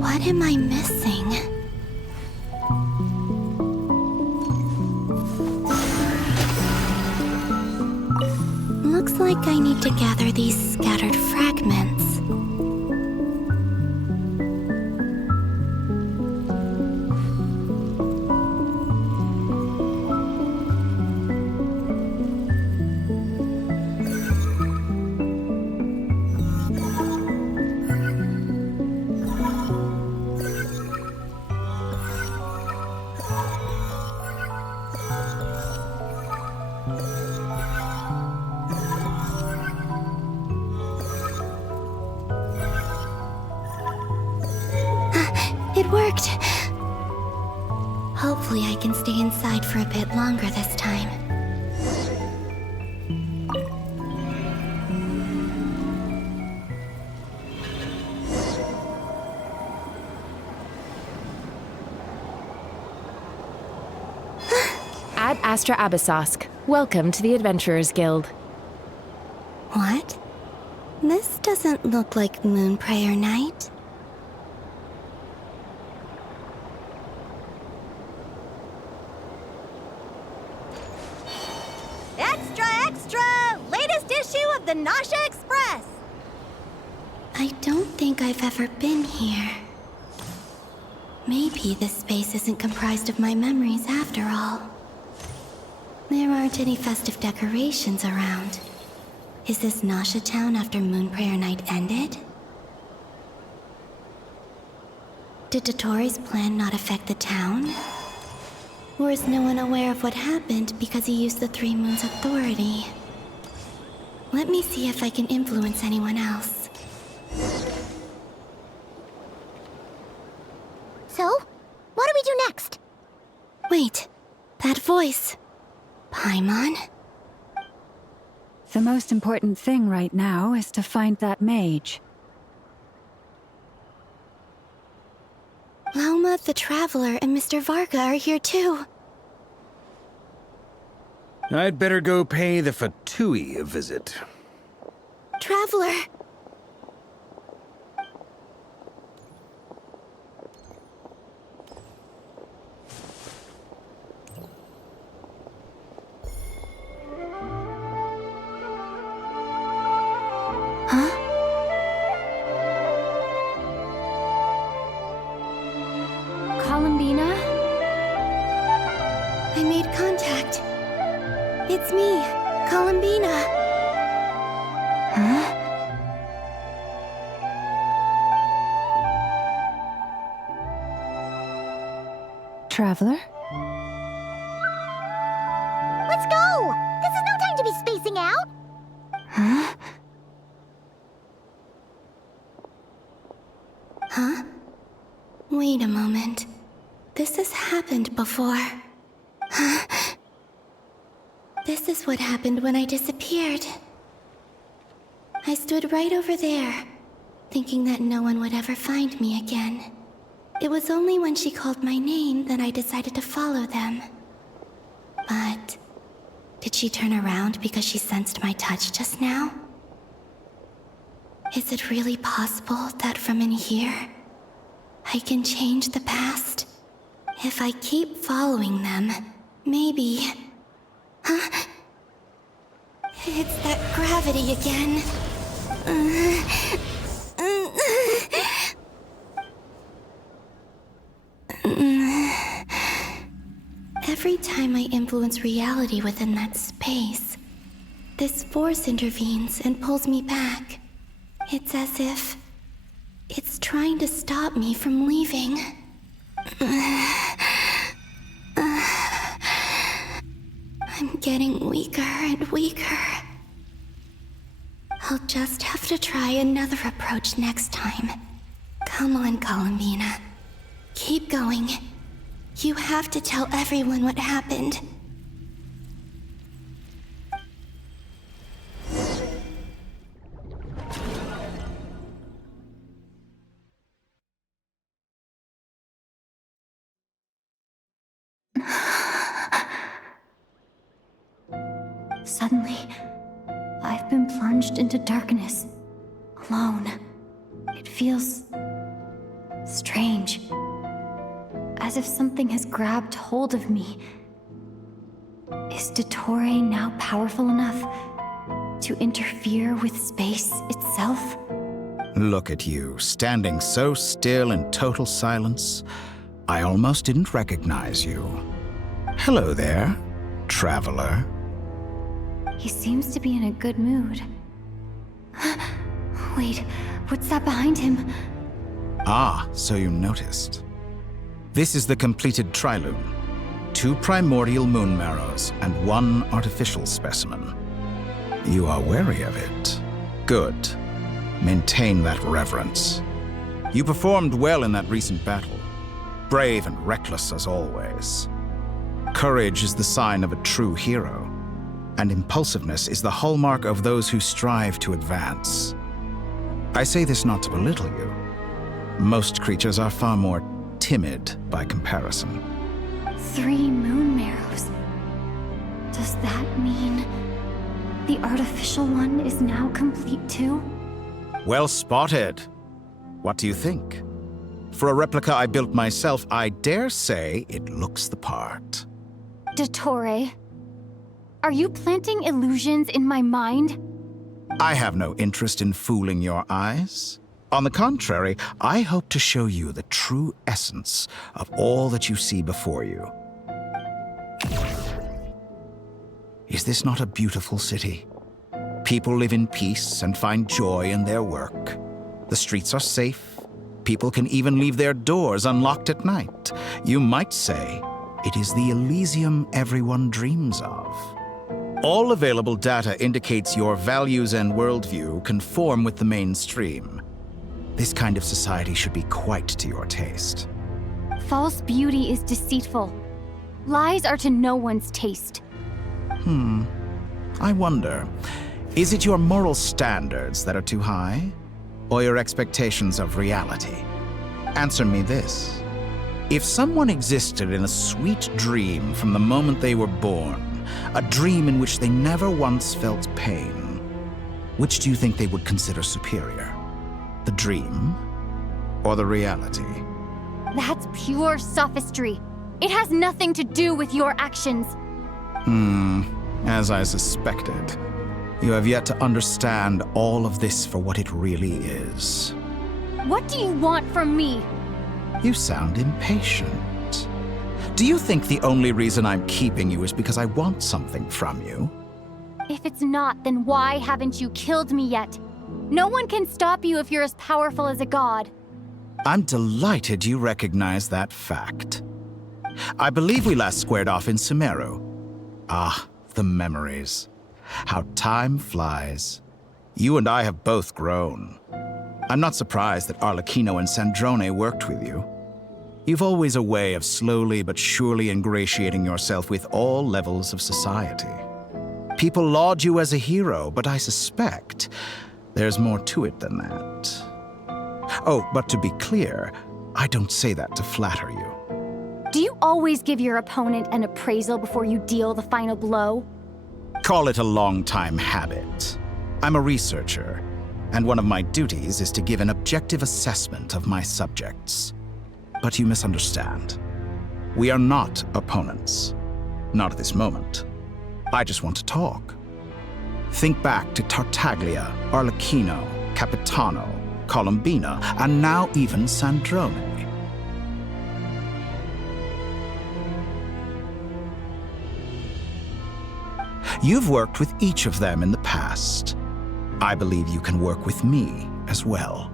What am I missing? Looks like I need to gather these scattered fragments. It worked. Hopefully I can stay inside for a bit longer this time. Ad Astra Abyssosque. Welcome to the Adventurers Guild. What? This doesn't look like Moonprayer Night. Extra, extra! Latest issue of the Nausea Express! I don't think I've ever been here. Maybe this space isn't comprised of my memories after all. There aren't any festive decorations around. Is this Nausea Town after Moonprayer Night ended? Did Dottore plan not affect the town? Or is no one aware of what happened because he used the Three Moons' authority? Let me see if I can influence anyone else. So, what do we do next? Wait, that voice. Paimon? The most important thing right now is to find that mage. Lauma the Traveler and Mr. Varga are here too. I'd better go pay the Fatui a visit. Traveler! Columbina? I made contact. It's me, Columbina. Huh? Traveler? Let's go! This is no time to be spacing out! Huh? Huh? Wait a moment. This has happened before. Huh? This is what happened when I disappeared. I stood right over there, thinking that no one would ever find me again. It was only when she called my name that I decided to follow them. But did she turn around because she sensed my touch just now? Is it really possible that from in here, I can change the past? If I keep following them, maybe... Huh? It's that gravity again. Every time I influence reality within that space, this force intervenes and pulls me back. It's as if it's trying to stop me from leaving. I'm getting weaker and weaker. I'll just have to try another approach next time. Come on, Columbina. Keep going. You have to tell everyone what happened. Suddenly, I've been plunged into darkness, alone. It feels strange, as if something has grabbed hold of me. Is Dottore now powerful enough to interfere with space itself? Look at you, standing so still in total silence. I almost didn't recognize you. Hello there, traveler. He seems to be in a good mood. Wait, what's that behind him? Ah, so you noticed. This is the completed Trilune. 2 primordial moon marrows and 1 artificial specimen. You are wary of it. Good. Maintain that reverence. You performed well in that recent battle. brave and reckless as always. Courage is the sign of a true hero, and impulsiveness is the hallmark of those who strive to advance. I say this not to belittle you. Most creatures are far more timid by comparison. 3 moon marrows. Does that mean the artificial one is now complete too? Well spotted. What do you think? For a replica I built myself, I dare say it looks the part. Dottore, are you planting illusions in my mind? I have no interest in fooling your eyes. On the contrary, I hope to show you the true essence of all that you see before you. Is this not a beautiful city? People live in peace and find joy in their work. The streets are safe. People can even leave their doors unlocked at night. You might say it is the Elysium everyone dreams of. All available data indicates your values and worldview conform with the mainstream. This kind of society should be quite to your taste. False beauty is deceitful. Lies are to no one's taste. I wonder, is it your moral standards that are too high? Or your expectations of reality? Answer me this. If someone existed in a sweet dream from the moment they were born, a dream in which they never once felt pain, which do you think they would consider superior? The dream or the reality? That's pure sophistry. It has nothing to do with your actions. As I suspected. You have yet to understand all of this for what it really is. What do you want from me? You sound impatient. Do you think the only reason I'm keeping you is because I want something from you? If it's not, then why haven't you killed me yet? No one can stop you if you're as powerful as a god. I'm delighted you recognize that fact. I believe we last squared off in Sumeru. Ah, the memories. How time flies. You and I have both grown. I'm not surprised that Arlecchino and Sandrone worked with you. You've always a way of slowly but surely ingratiating yourself with all levels of society. People laud you as a hero, but I suspect there's more to it than that. Oh, but to be clear, I don't say that to flatter you. Do you always give your opponent an appraisal before you deal the final blow? Call it a long-time habit. I'm a researcher, and one of my duties is to give an objective assessment of my subjects. But you misunderstand. We are not opponents. Not at this moment. I just want to talk. Think back to Tartaglia, Arlecchino, Capitano, Colombina, and now even Sandrone. You've worked with each of them in the past. I believe you can work with me as well.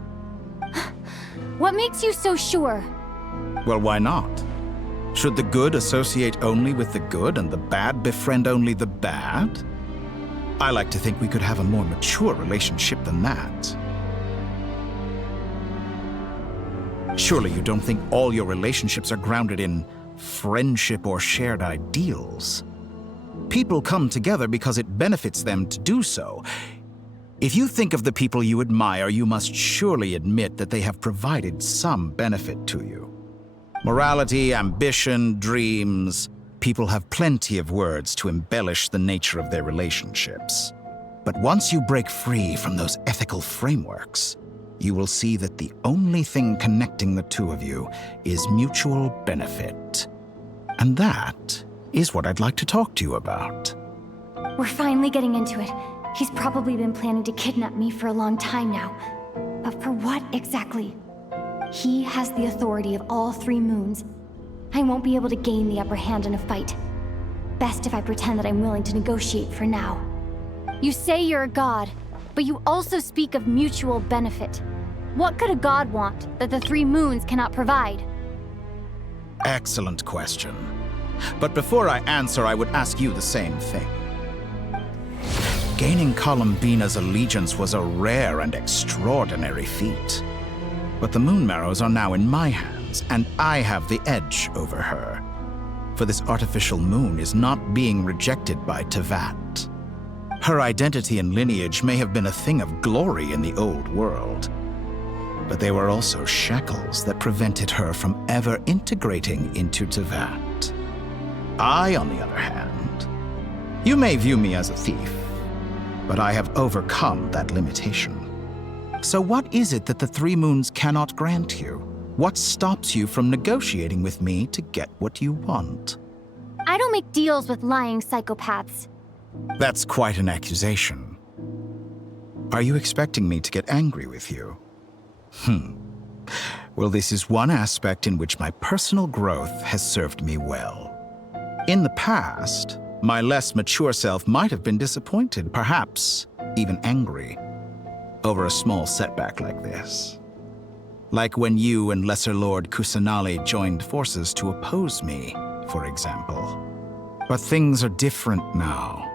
What makes you so sure? Well, why not? Should the good associate only with the good and the bad befriend only the bad? I like to think we could have a more mature relationship than that. Surely you don't think all your relationships are grounded in friendship or shared ideals. People come together because it benefits them to do so. If you think of the people you admire, you must surely admit that they have provided some benefit to you. Morality, ambition, dreams. People have plenty of words to embellish the nature of their relationships. But once you break free from those ethical frameworks, you will see that the only thing connecting the two of you is mutual benefit. And that is what I'd like to talk to you about. We're finally getting into it. He's probably been planning to kidnap me for a long time now. But for what exactly? He has the authority of all 3 moons. I won't be able to gain the upper hand in a fight. Best if I pretend that I'm willing to negotiate for now. You say you're a god, but you also speak of mutual benefit. What could a god want that the 3 moons cannot provide? Excellent question. But before I answer, I would ask you the same thing. Gaining Colombina's allegiance was a rare and extraordinary feat. But the Moon Marrows are now in my hands. moons, and I have the edge over her. For this artificial moon is not being rejected by Teyvat. Her identity and lineage may have been a thing of glory in the old world, but they were also shackles that prevented her from ever integrating into Teyvat. I, on the other hand, you may view me as a thief, but I have overcome that limitation. So what is it that the Three Moons cannot grant you? What stops you from negotiating with me to get what you want? I don't make deals with lying psychopaths. That's quite an accusation. Are you expecting me to get angry with you? Well, this is one aspect in which my personal growth has served me well. In the past, my less mature self might have been disappointed, perhaps even angry, over a small setback like this. Like when you and Lesser Lord Kusanali joined forces to oppose me, for example. But things are different now.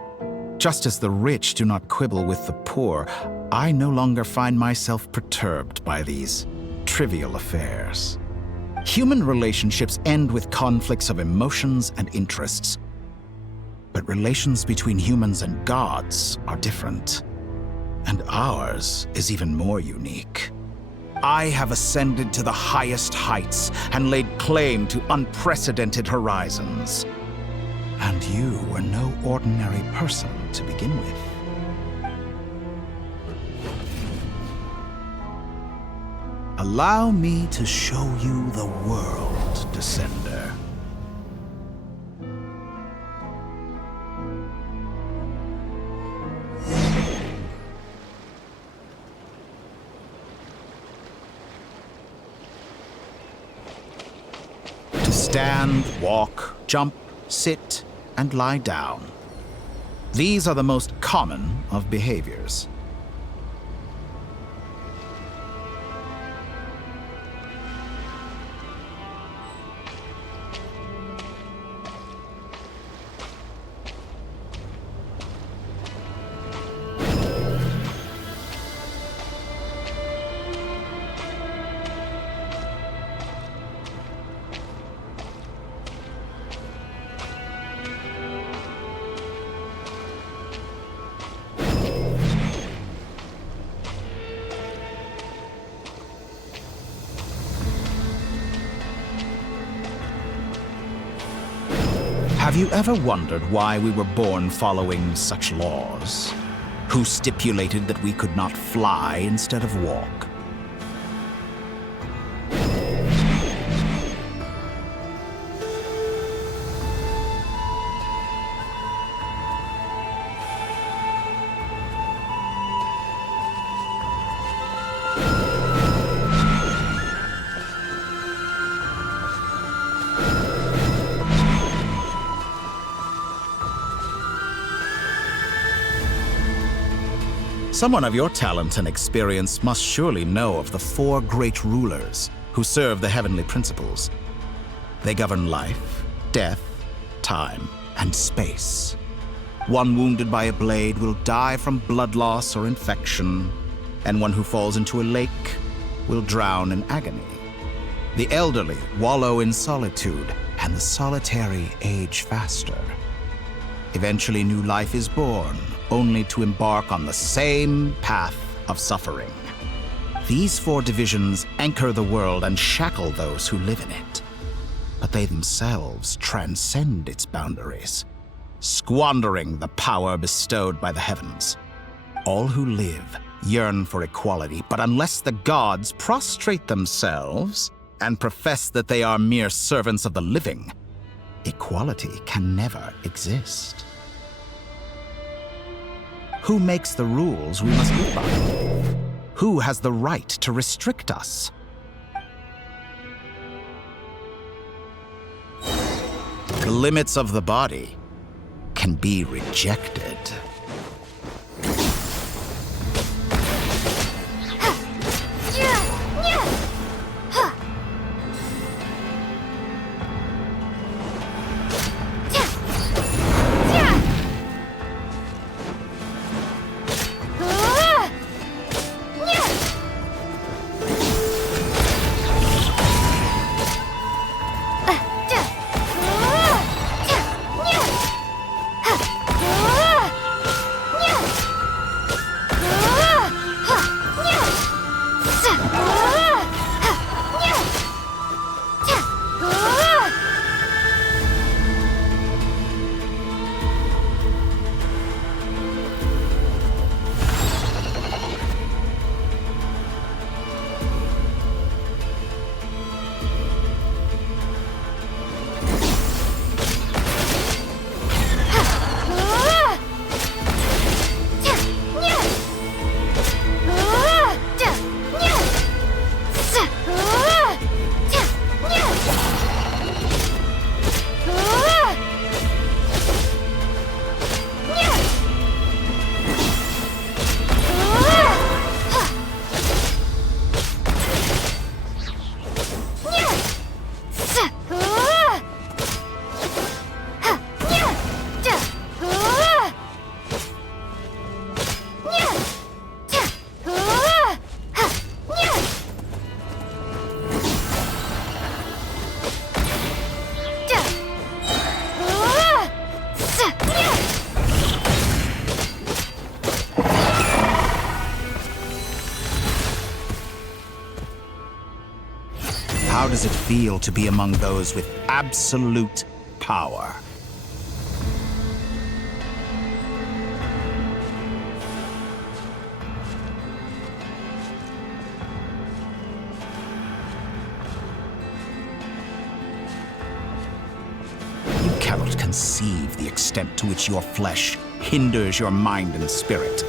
Just as the rich do not quibble with the poor, I no longer find myself perturbed by these trivial affairs. Human relationships end with conflicts of emotions and interests. But relations between humans and gods are different. And ours is even more unique. I have ascended to the highest heights and laid claim to unprecedented horizons. And you were no ordinary person to begin with. Allow me to show you the world, Descender. To stand, walk, jump, sit, and lie down. These are the most common of behaviors. Have you ever wondered why we were born following such laws? Who stipulated that we could not fly instead of walk? Someone of your talent and experience must surely know of the four great rulers who serve the heavenly principles. They govern life, death, time, and space. One wounded by a blade will die from blood loss or infection, and one who falls into a lake will drown in agony. The elderly wallow in solitude, and the solitary age faster. Eventually, new life is born, only to embark on the same path of suffering. These four divisions anchor the world and shackle those who live in it. But they themselves transcend its boundaries, squandering the power bestowed by the heavens. All who live yearn for equality, but unless the gods prostrate themselves and profess that they are mere servants of the living, equality can never exist. Who makes the rules we must live by? Who has the right to restrict us? The limits of the body can be rejected. does it feel to be among those with absolute power? You cannot conceive the extent to which your flesh hinders your mind and spirit.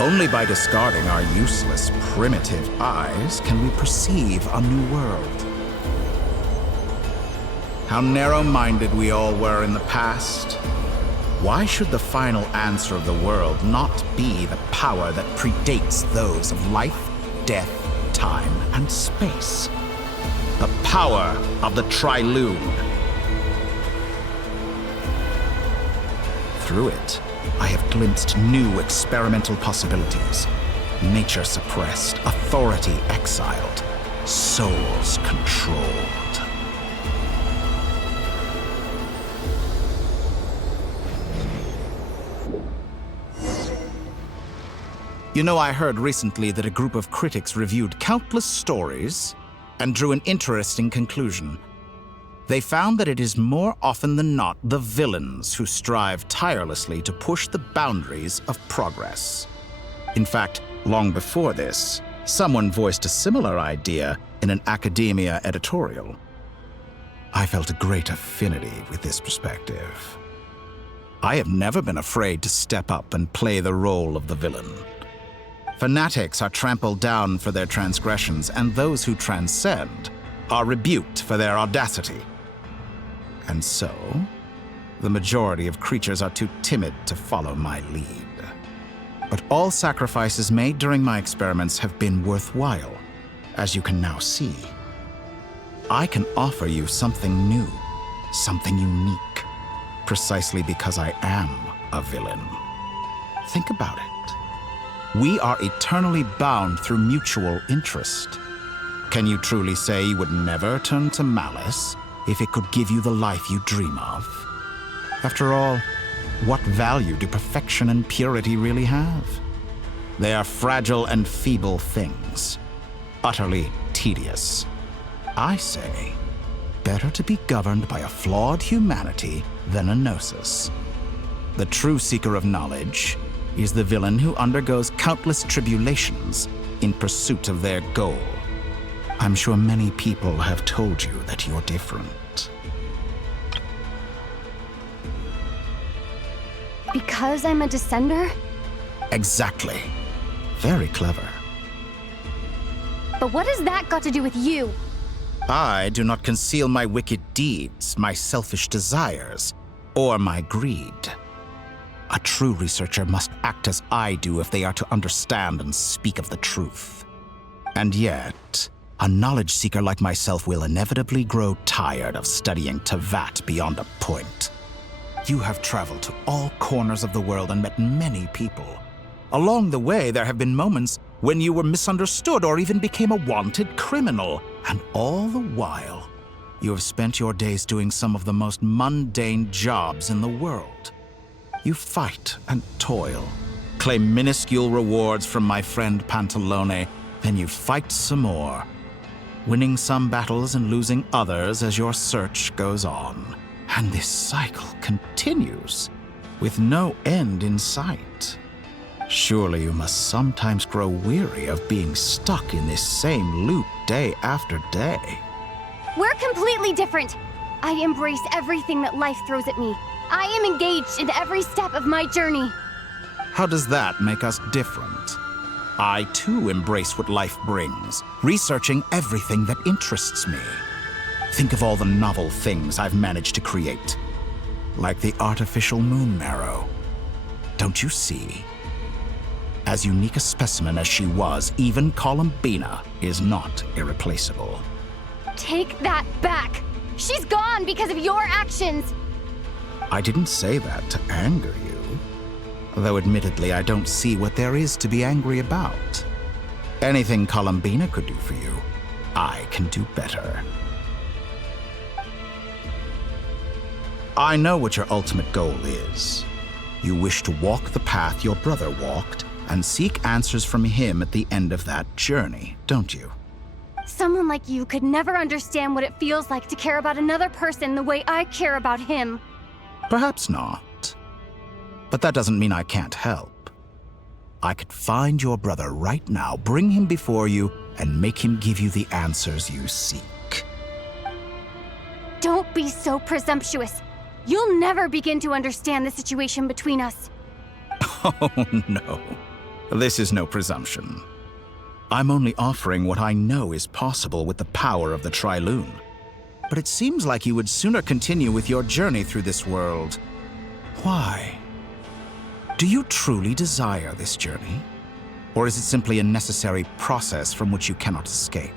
Only by discarding our useless, primitive eyes can we perceive a new world. How narrow-minded we all were in the past. Why should the final answer of the world not be the power that predates those of life, death, time, and space? The power of the Trilune. Through it, I have glimpsed new experimental possibilities. Nature suppressed, authority exiled, souls controlled. You know, I heard recently that a group of critics reviewed countless stories and drew an interesting conclusion. They found that it is more often than not the villains who strive tirelessly to push the boundaries of progress. In fact, long before this, someone voiced a similar idea in an academia editorial. I felt a great affinity with this perspective. I have never been afraid to step up and play the role of the villain. Fanatics are trampled down for their transgressions, and those who transcend are rebuked for their audacity. And so, the majority of creatures are too timid to follow my lead. But all sacrifices made during my experiments have been worthwhile, as you can now see. I can offer you something new, something unique, precisely because I am a villain. Think about it. We are eternally bound through mutual interest. Can you truly say you would never turn to malice if it could give you the life you dream of? After all, what value do perfection and purity really have? They are fragile and feeble things, utterly tedious. I say, better to be governed by a flawed humanity than a gnosis. The true seeker of knowledge is the villain who undergoes countless tribulations in pursuit of their goal. I'm sure many people have told you that you're different. Because I'm a descender? Exactly. Very clever. But what has that got to do with you? I do not conceal my wicked deeds, my selfish desires, or my greed. A true researcher must act as I do if they are to understand and speak of the truth. And yet, a knowledge seeker like myself will inevitably grow tired of studying Teyvat beyond a point. You have traveled to all corners of the world and met many people. Along the way, there have been moments when you were misunderstood or even became a wanted criminal. And all the while, you have spent your days doing some of the most mundane jobs in the world. You fight and toil, claim minuscule rewards from my friend Pantalone, then you fight some more, winning some battles and losing others as your search goes on. And this cycle continues, with no end in sight. Surely you must sometimes grow weary of being stuck in this same loop day after day. We're completely different. I embrace everything that life throws at me. I am engaged in every step of my journey. How does that make us different? I too embrace what life brings, researching everything that interests me. Think of all the novel things I've managed to create, like the artificial moon marrow. Don't you see? As unique a specimen as she was, even Columbina is not irreplaceable. Take that back! She's gone because of your actions! I didn't say that to anger you, though admittedly I don't see what there is to be angry about. Anything Columbina could do for you, I can do better. I know what your ultimate goal is. You wish to walk the path your brother walked and seek answers from him at the end of that journey, don't you? Someone like you could never understand what it feels like to care about another person the way I care about him. Perhaps not. But that doesn't mean I can't help. I could find your brother right now, bring him before you, and make him give you the answers you seek. Don't be so presumptuous. You'll never begin to understand the situation between us. Oh, no. This is no presumption. I'm only offering what I know is possible with the power of the Triloon. But it seems like you would sooner continue with your journey through this world. Why? Do you truly desire this journey? Or is it simply a necessary process from which you cannot escape?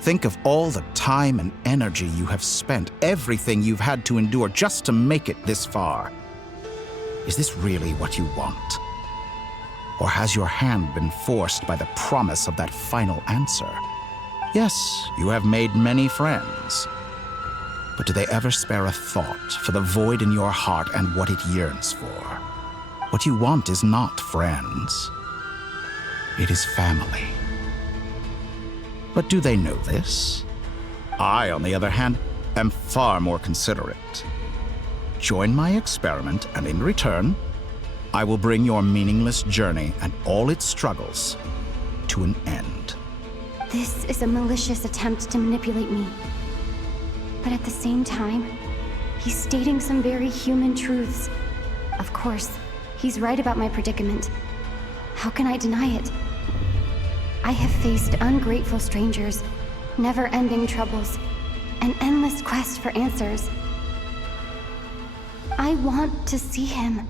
Think of all the time and energy you have spent, everything you've had to endure just to make it this far. Is this really what you want? Or has your hand been forced by the promise of that final answer? Yes, you have made many friends. But do they ever spare a thought for the void in your heart and what it yearns for? What you want is not friends. It is family. But do they know this? I, on the other hand, am far more considerate. Join my experiment, and in return, I will bring your meaningless journey and all its struggles to an end. This is a malicious attempt to manipulate me. But at the same time, he's stating some very human truths. Of course, he's right about my predicament. How can I deny it? I have faced ungrateful strangers, never-ending troubles, an endless quest for answers. I want to see him.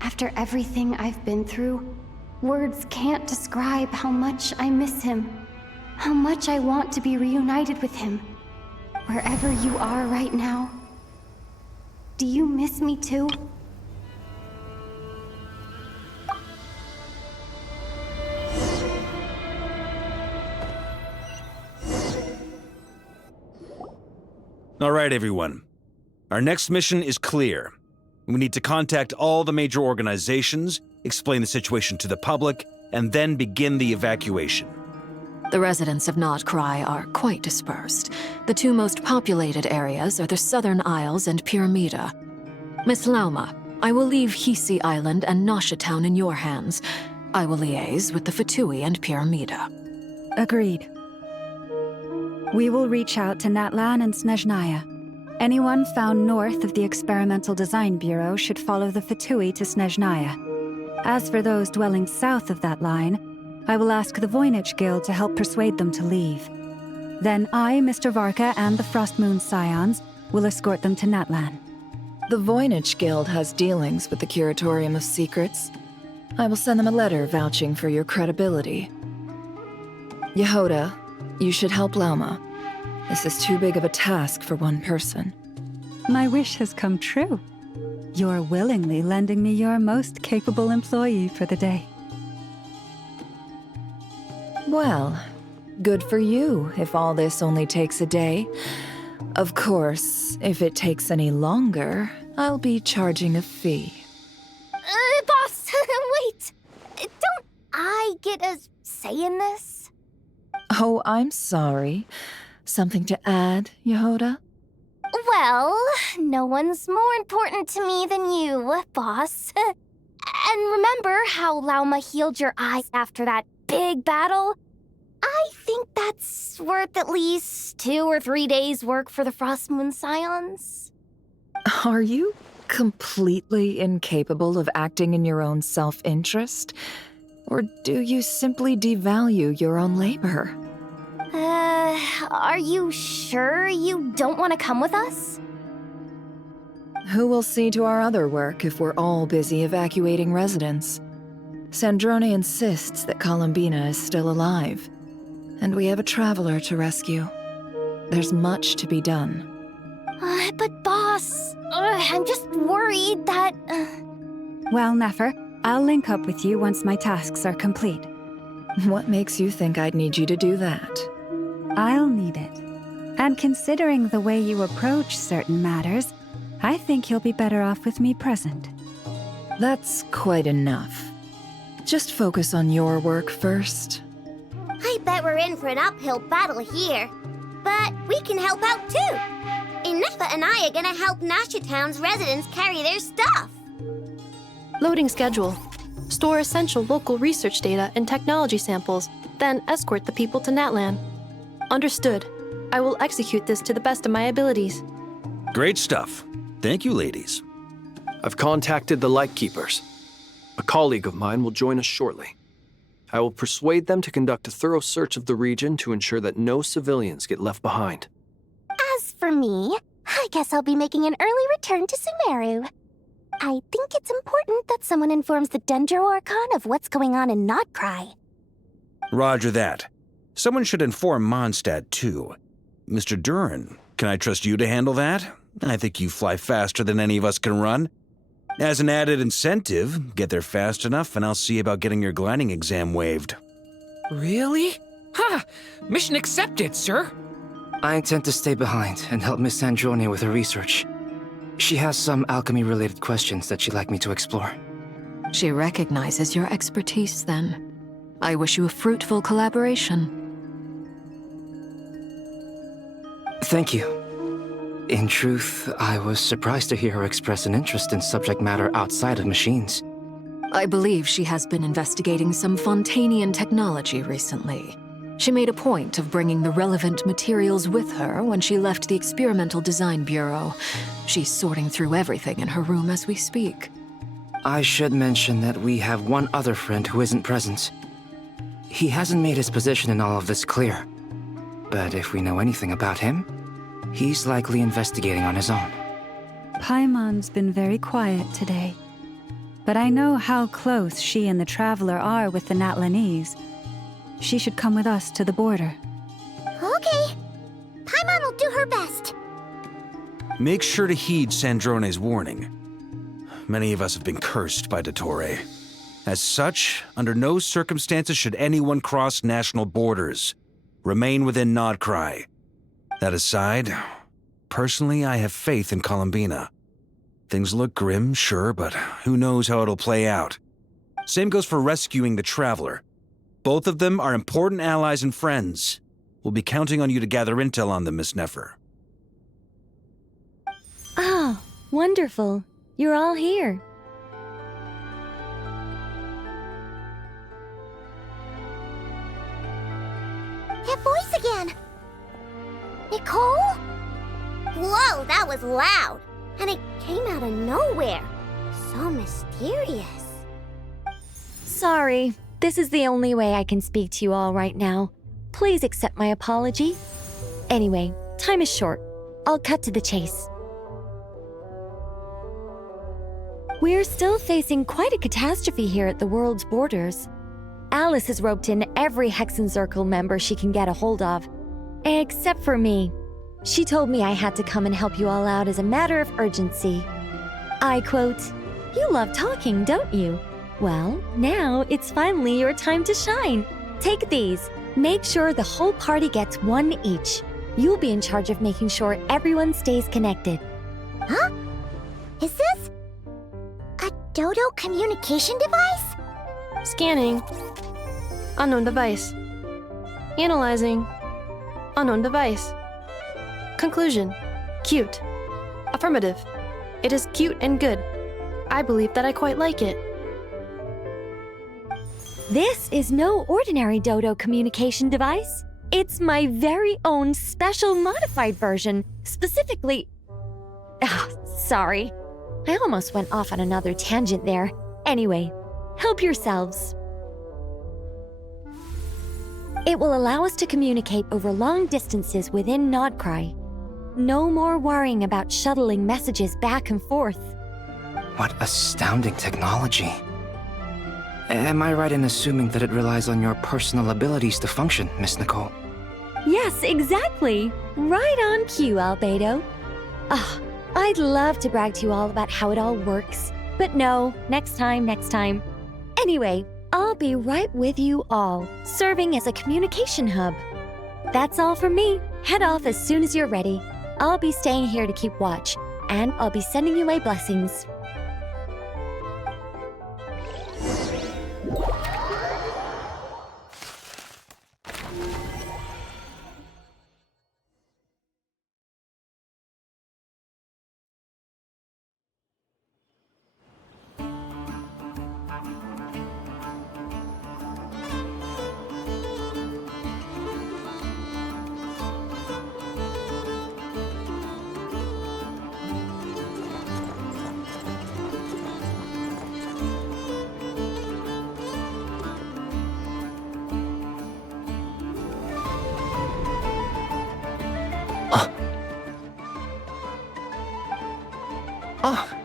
After everything I've been through, words can't describe how much I miss him, how much I want to be reunited with him. Wherever you are right now, do you miss me too? All right, everyone. Our next mission is clear. We need to contact all the major organizations, explain the situation to the public, and then begin the evacuation. The residents of Not Cry are quite dispersed. The two most populated areas are the Southern Isles and Pyramida. Miss Lauma, I will leave Hisi Island and Nasha Town in your hands. I will liaise with the Fatui and Pyramida. Agreed. We will reach out to Natlan and Snezhnaya. Anyone found north of the Experimental Design Bureau should follow the Fatui to Snezhnaya. As for those dwelling south of that line, I will ask the Voynich Guild to help persuade them to leave. Then I, Mr. Varka, and the Frostmoon Scions will escort them to Natlan. The Voynich Guild has dealings with the Curatorium of Secrets. I will send them a letter vouching for your credibility. Yehoda, you should help Lauma. This is too big of a task for one person. My wish has come true. You're willingly lending me your most capable employee for the day. Well, good for you if all this only takes a day. Of course, if it takes any longer, I'll be charging a fee. Boss, wait! Don't I get a say in this? Oh, I'm sorry. Something to add, Yehoda? Well, no one's more important to me than you, boss. And remember how Lauma healed your eyes after that big battle? I think that's worth at least 2 or 3 days' work for the Frostmoon Scions. Are you completely incapable of acting in your own self-interest? Or do you simply devalue your own labor? Are you sure you don't want to come with us? Who will see to our other work if we're all busy evacuating residents? Sandrone insists that Columbina is still alive, and we have a traveler to rescue. There's much to be done. But boss, I'm just worried that... Well, Nefer, I'll link up with you once my tasks are complete. What makes you think I'd need you to do that? I'll need it. And considering the way you approach certain matters, I think you'll be better off with me present. That's quite enough. Just focus on your work first. I bet we're in for an uphill battle here. But we can help out too. Inefa and I are gonna help Nasha Town's residents carry their stuff. Loading schedule. Store essential local research data and technology samples, then escort the people to Natlan. Understood. I will execute this to the best of my abilities. Great stuff. Thank you, ladies. I've contacted the Lightkeepers. A colleague of mine will join us shortly. I will persuade them to conduct a thorough search of the region to ensure that no civilians get left behind. As for me, I guess I'll be making an early return to Sumeru. I think it's important that someone informs the Dendro Archon of what's going on in Notcry. Roger that. Someone should inform Mondstadt, too. Mr. Duran, can I trust you to handle that? I think you fly faster than any of us can run. As an added incentive, get there fast enough and I'll see about getting your gliding exam waived. Really? Ha! Mission accepted, sir. I intend to stay behind and help Miss Sandrone with her research. She has some alchemy-related questions that she'd like me to explore. She recognizes your expertise, then. I wish you a fruitful collaboration. Thank you. In truth, I was surprised to hear her express an interest in subject matter outside of machines. I believe she has been investigating some Fontanian technology recently. She made a point of bringing the relevant materials with her when she left the Experimental Design Bureau. She's sorting through everything in her room as we speak. I should mention that we have one other friend who isn't present. He hasn't made his position in all of this clear. But if we know anything about him, he's likely investigating on his own. Paimon's been very quiet today. But I know how close she and the Traveler are with the Natlanese. She should come with us to the border. Okay. Paimon will do her best. Make sure to heed Sandrone's warning. Many of us have been cursed by Dottore. As such, under no circumstances should anyone cross national borders. Remain within Notcry. That aside, personally, I have faith in Columbina. Things look grim, sure, but who knows how it'll play out. Same goes for rescuing the Traveler. Both of them are important allies and friends. We'll be counting on you to gather intel on them, Miss Nefer. Oh, wonderful. You're all here. That voice again! Nicole? Whoa, that was loud! And it came out of nowhere. So mysterious. Sorry, this is the only way I can speak to you all right now. Please accept my apology. Anyway, time is short. I'll cut to the chase. We're still facing quite a catastrophe here at the world's borders. Alice has roped in every Hexen Circle member she can get a hold of. Except for me. She told me I had to come and help you all out as a matter of urgency. I quote, "You love talking, don't you? Well, now it's finally your time to shine. Take these. Make sure the whole party gets one each. You'll be in charge of making sure everyone stays connected." Huh? Is this a Dodo communication device? Scanning. Unknown device. Analyzing. Unknown device. Conclusion. Cute. Affirmative. It is cute and good. I believe that I quite like it. This is no ordinary Dodo communication device. It's my very own special modified version, specifically... sorry. I almost went off on another tangent there. Anyway, help yourselves. It will allow us to communicate over long distances within Notcry. No more worrying about shuttling messages back and forth. What astounding technology. Am I right in assuming that it relies on your personal abilities to function, Miss Nicole? Yes, exactly. Right on cue, Albedo. I'd love to brag to you all about how it all works. But no, next time. Anyway, I'll be right with you all, serving as a communication hub. That's all from me. Head off as soon as you're ready. I'll be staying here to keep watch, and I'll be sending you my blessings.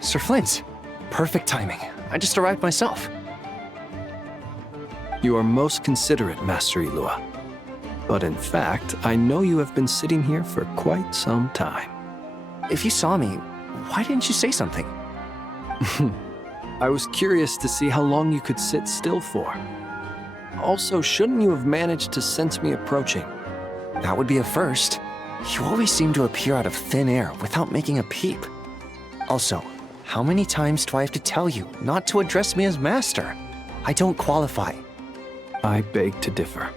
Sir Flint. Perfect timing. I just arrived myself. You are most considerate, Master Eilua. But in fact, I know you have been sitting here for quite some time. If you saw me, why didn't you say something? I was curious to see how long you could sit still for. Also, shouldn't you have managed to sense me approaching? That would be a first. You always seem to appear out of thin air without making a peep. Also, how many times do I have to tell you not to address me as master? I don't qualify. I beg to differ.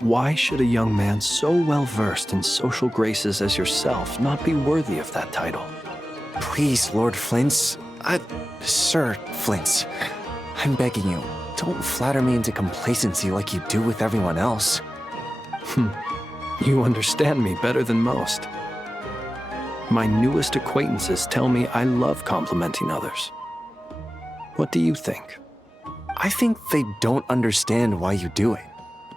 Why should a young man so well versed in social graces as yourself not be worthy of that title? Please, Lord Flint's. Sir Flint's. I'm begging you, don't flatter me into complacency like you do with everyone else. You understand me better than most. My newest acquaintances tell me I love complimenting others. What do you think? I think they don't understand why you do it.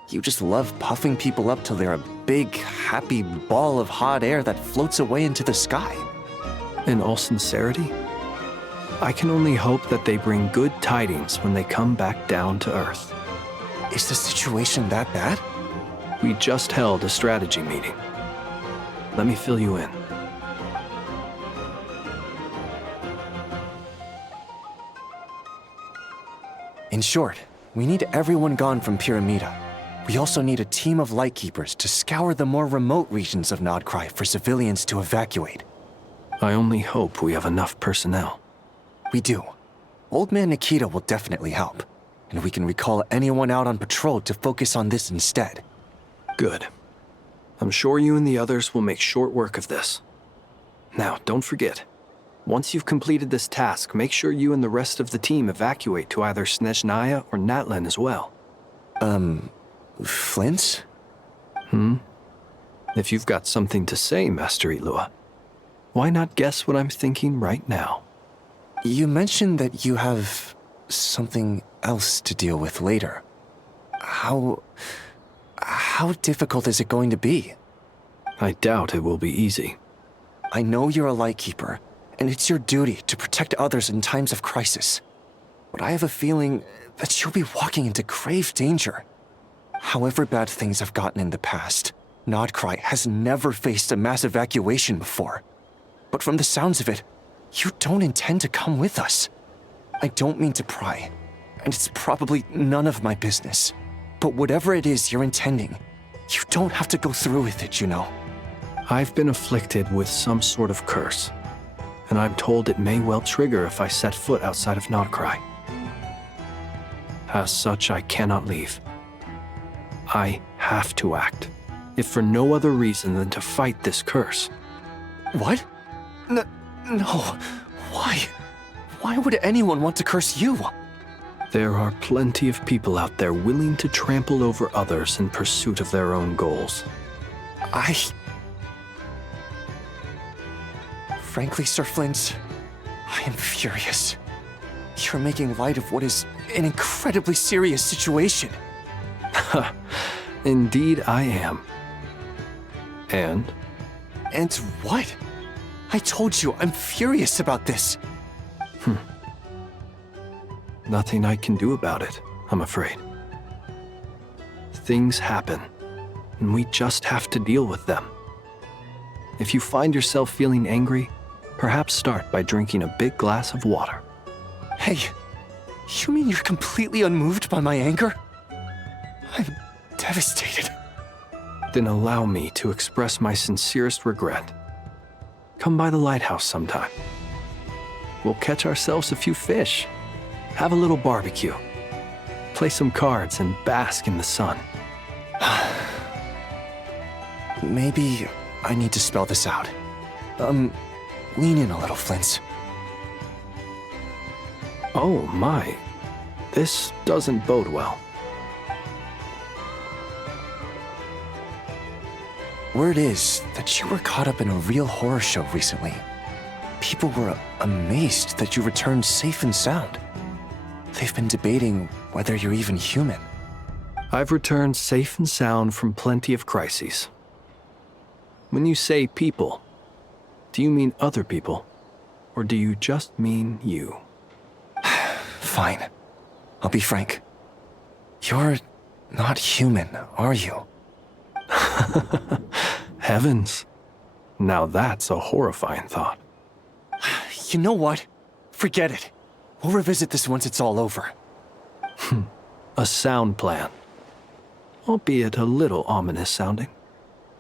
You just love puffing people up till they're a big, happy ball of hot air that floats away into the sky. In all sincerity, I can only hope that they bring good tidings when they come back down to Earth. Is the situation that bad? We just held a strategy meeting. Let me fill you in. In short, we need everyone gone from Pyramida. We also need a team of Lightkeepers to scour the more remote regions of Nodcry for civilians to evacuate. I only hope we have enough personnel. We do. Old Man Nikita will definitely help, and we can recall anyone out on patrol to focus on this instead. Good. I'm sure you and the others will make short work of this. Now, don't forget, once you've completed this task, make sure you and the rest of the team evacuate to either Snezhnaya or Natlan as well. Flint? If you've got something to say, Master Eilua, why not guess what I'm thinking right now? You mentioned that you have something else to deal with later. How difficult is it going to be? I doubt it will be easy. I know you're a Lightkeeper, and it's your duty to protect others in times of crisis. But I have a feeling that you'll be walking into grave danger. However bad things have gotten in the past, Nodcry has never faced a mass evacuation before. But from the sounds of it, you don't intend to come with us. I don't mean to pry, and it's probably none of my business. But whatever it is you're intending, you don't have to go through with it, you know. I've been afflicted with some sort of curse, and I'm told it may well trigger if I set foot outside of Nodcry. As such, I cannot leave. I have to act, if for no other reason than to fight this curse. What? No. Why? Why would anyone want to curse you? There are plenty of people out there willing to trample over others in pursuit of their own goals. Frankly, Sir Flint, I am furious. You're making light of what is an incredibly serious situation. Indeed I am. And? And what? I told you I'm furious about this. Nothing I can do about it, I'm afraid. Things happen, and we just have to deal with them. If you find yourself feeling angry, perhaps start by drinking a big glass of water. Hey, You mean you're completely unmoved by my anger? I'm devastated. Then allow me to express my sincerest regret. Come by the lighthouse sometime. We'll catch ourselves a few fish, have a little barbecue, play some cards, and bask in the sun. Maybe I need to spell this out. Lean in a little, Flint. Oh my, this doesn't bode well. Word is that you were caught up in a real horror show recently. People were amazed that you returned safe and sound. They've been debating whether you're even human. I've returned safe and sound from plenty of crises. When you say people, do you mean other people? Or do you just mean you? Fine. I'll be frank. You're not human, are you? Heavens. Now that's a horrifying thought. You know what? Forget it. We'll revisit this once it's all over. A sound plan. Albeit a little ominous sounding.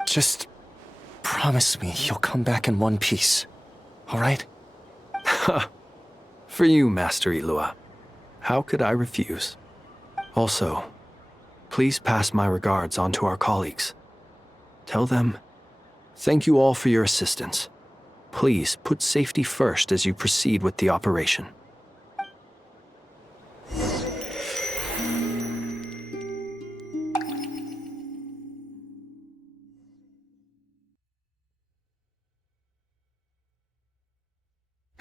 Just promise me you'll come back in one piece, all right? For you, Master Ilua. How could I refuse? Also, please pass my regards on to our colleagues. Tell them, thank you all for your assistance. Please put safety first as you proceed with the operation.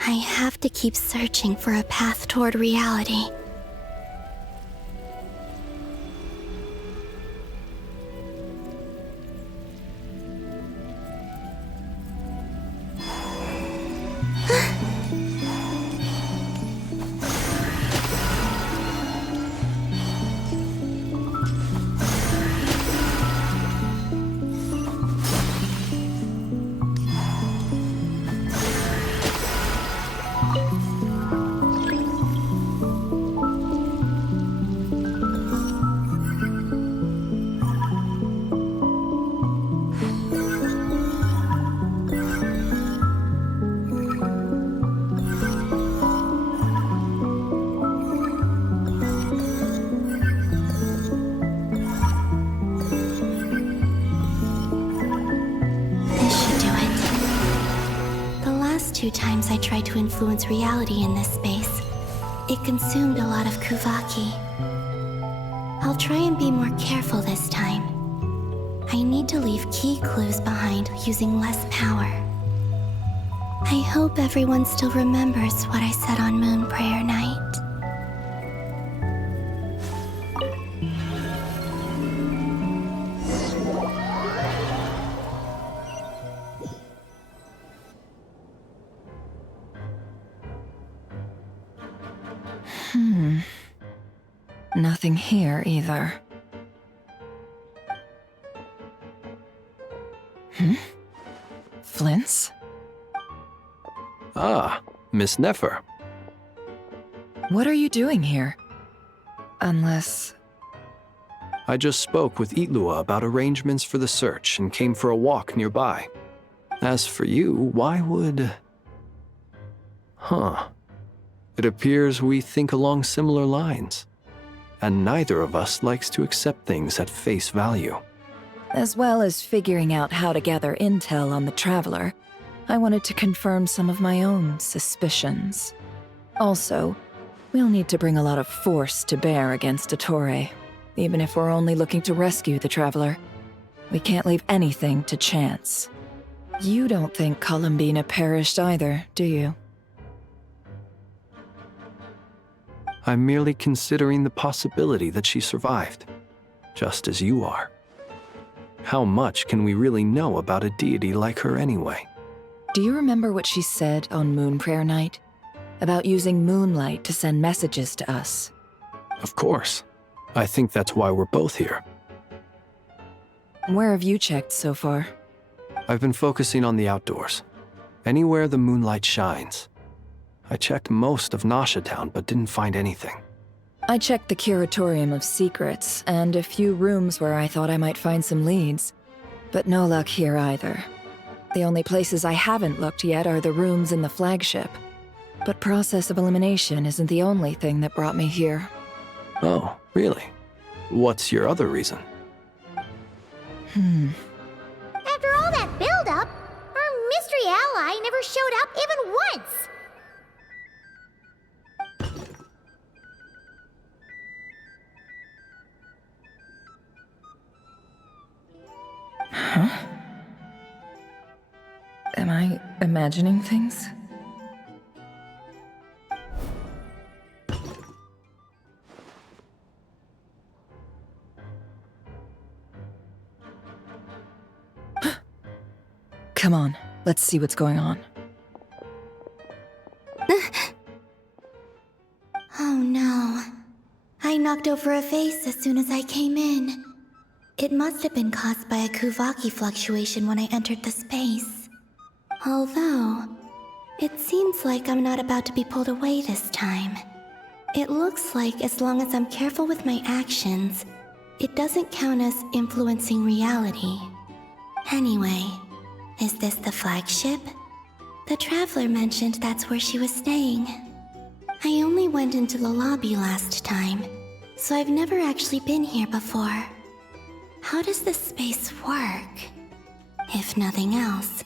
I have to keep searching for a path toward reality. Times I tried to influence reality in this space, it consumed a lot of Kuvaki. I'll try and be more careful this time. I need to leave key clues behind using less power. I hope everyone still remembers what I said on Moon Prayer Night. Nothing here either. Flint's? Ah, Miss Nefer. What are you doing here? Unless... I just spoke with Itlua about arrangements for the search and came for a walk nearby. As for you, why would... It appears we think along similar lines. And neither of us likes to accept things at face value. As well as figuring out how to gather intel on the Traveler, I wanted to confirm some of my own suspicions. Also, we'll need to bring a lot of force to bear against Ettore, even if we're only looking to rescue the Traveler. We can't leave anything to chance. You don't think Columbina perished either, do you? I'm merely considering the possibility that she survived, just as you are. How much can we really know about a deity like her anyway? Do you remember what she said on Moon Prayer Night? About using moonlight to send messages to us? Of course. I think that's why we're both here. Where have you checked so far? I've been focusing on the outdoors. Anywhere the moonlight shines. I checked most of Nasha Town, but didn't find anything. I checked the Curatorium of Secrets and a few rooms where I thought I might find some leads, but no luck here either. The only places I haven't looked yet are the rooms in the flagship. But process of elimination isn't the only thing that brought me here. Oh, really? What's your other reason? After all that build-up, our mystery ally never showed up even once! Huh? Am I imagining things? Come on, let's see what's going on. Oh no. I knocked over a vase as soon as I came in. It must have been caused by a Kuvaki fluctuation when I entered the space. Although, it seems like I'm not about to be pulled away this time. It looks like as long as I'm careful with my actions, it doesn't count as influencing reality. Anyway, is this the flagship? The Traveler mentioned that's where she was staying. I only went into the lobby last time, so I've never actually been here before. How does this space work? If nothing else,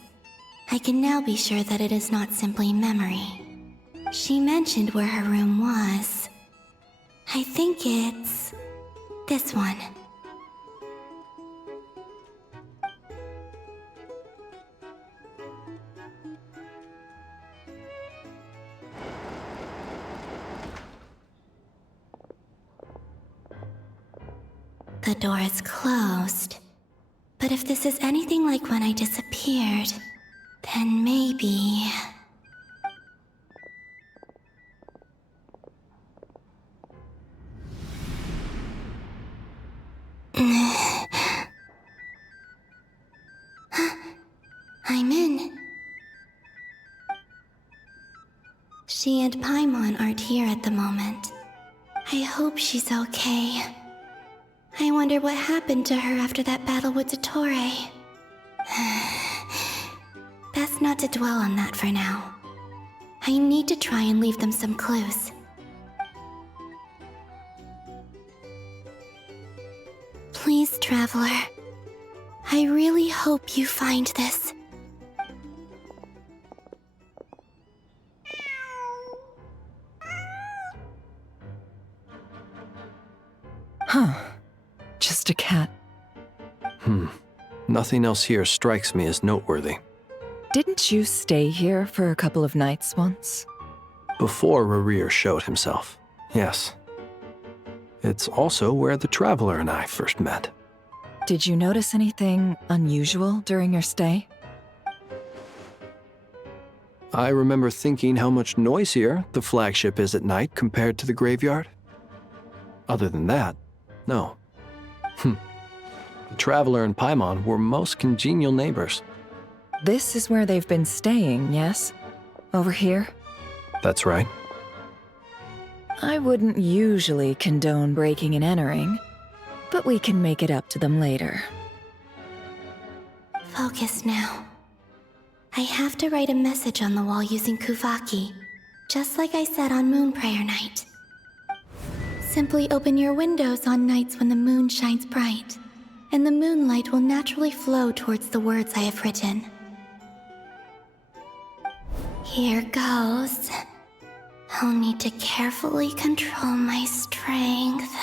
I can now be sure that it is not simply memory. She mentioned where her room was. I think it's this one. The door is closed. But if this is anything like when I disappeared, then maybe... I'm in. She and Paimon aren't here at the moment. I hope she's okay. I wonder what happened to her after that battle with Dottore. Best not to dwell on that for now. I need to try and leave them some clues. Please, Traveler. I really hope you find this. Huh. Just a cat. Nothing else here strikes me as noteworthy. Didn't you stay here for a couple of nights once? Before Rerir showed himself, yes. It's also where the Traveler and I first met. Did you notice anything unusual during your stay? I remember thinking how much noisier the flagship is at night compared to the graveyard. Other than that, no. The Traveler and Paimon were most congenial neighbors. This is where they've been staying, yes? Over here? That's right. I wouldn't usually condone breaking and entering, but we can make it up to them later. Focus now. I have to write a message on the wall using Kuvaki, just like I said on Moon Prayer Night. Simply open your windows on nights when the moon shines bright, and the moonlight will naturally flow towards the words I have written. Here goes. I'll need to carefully control my strength.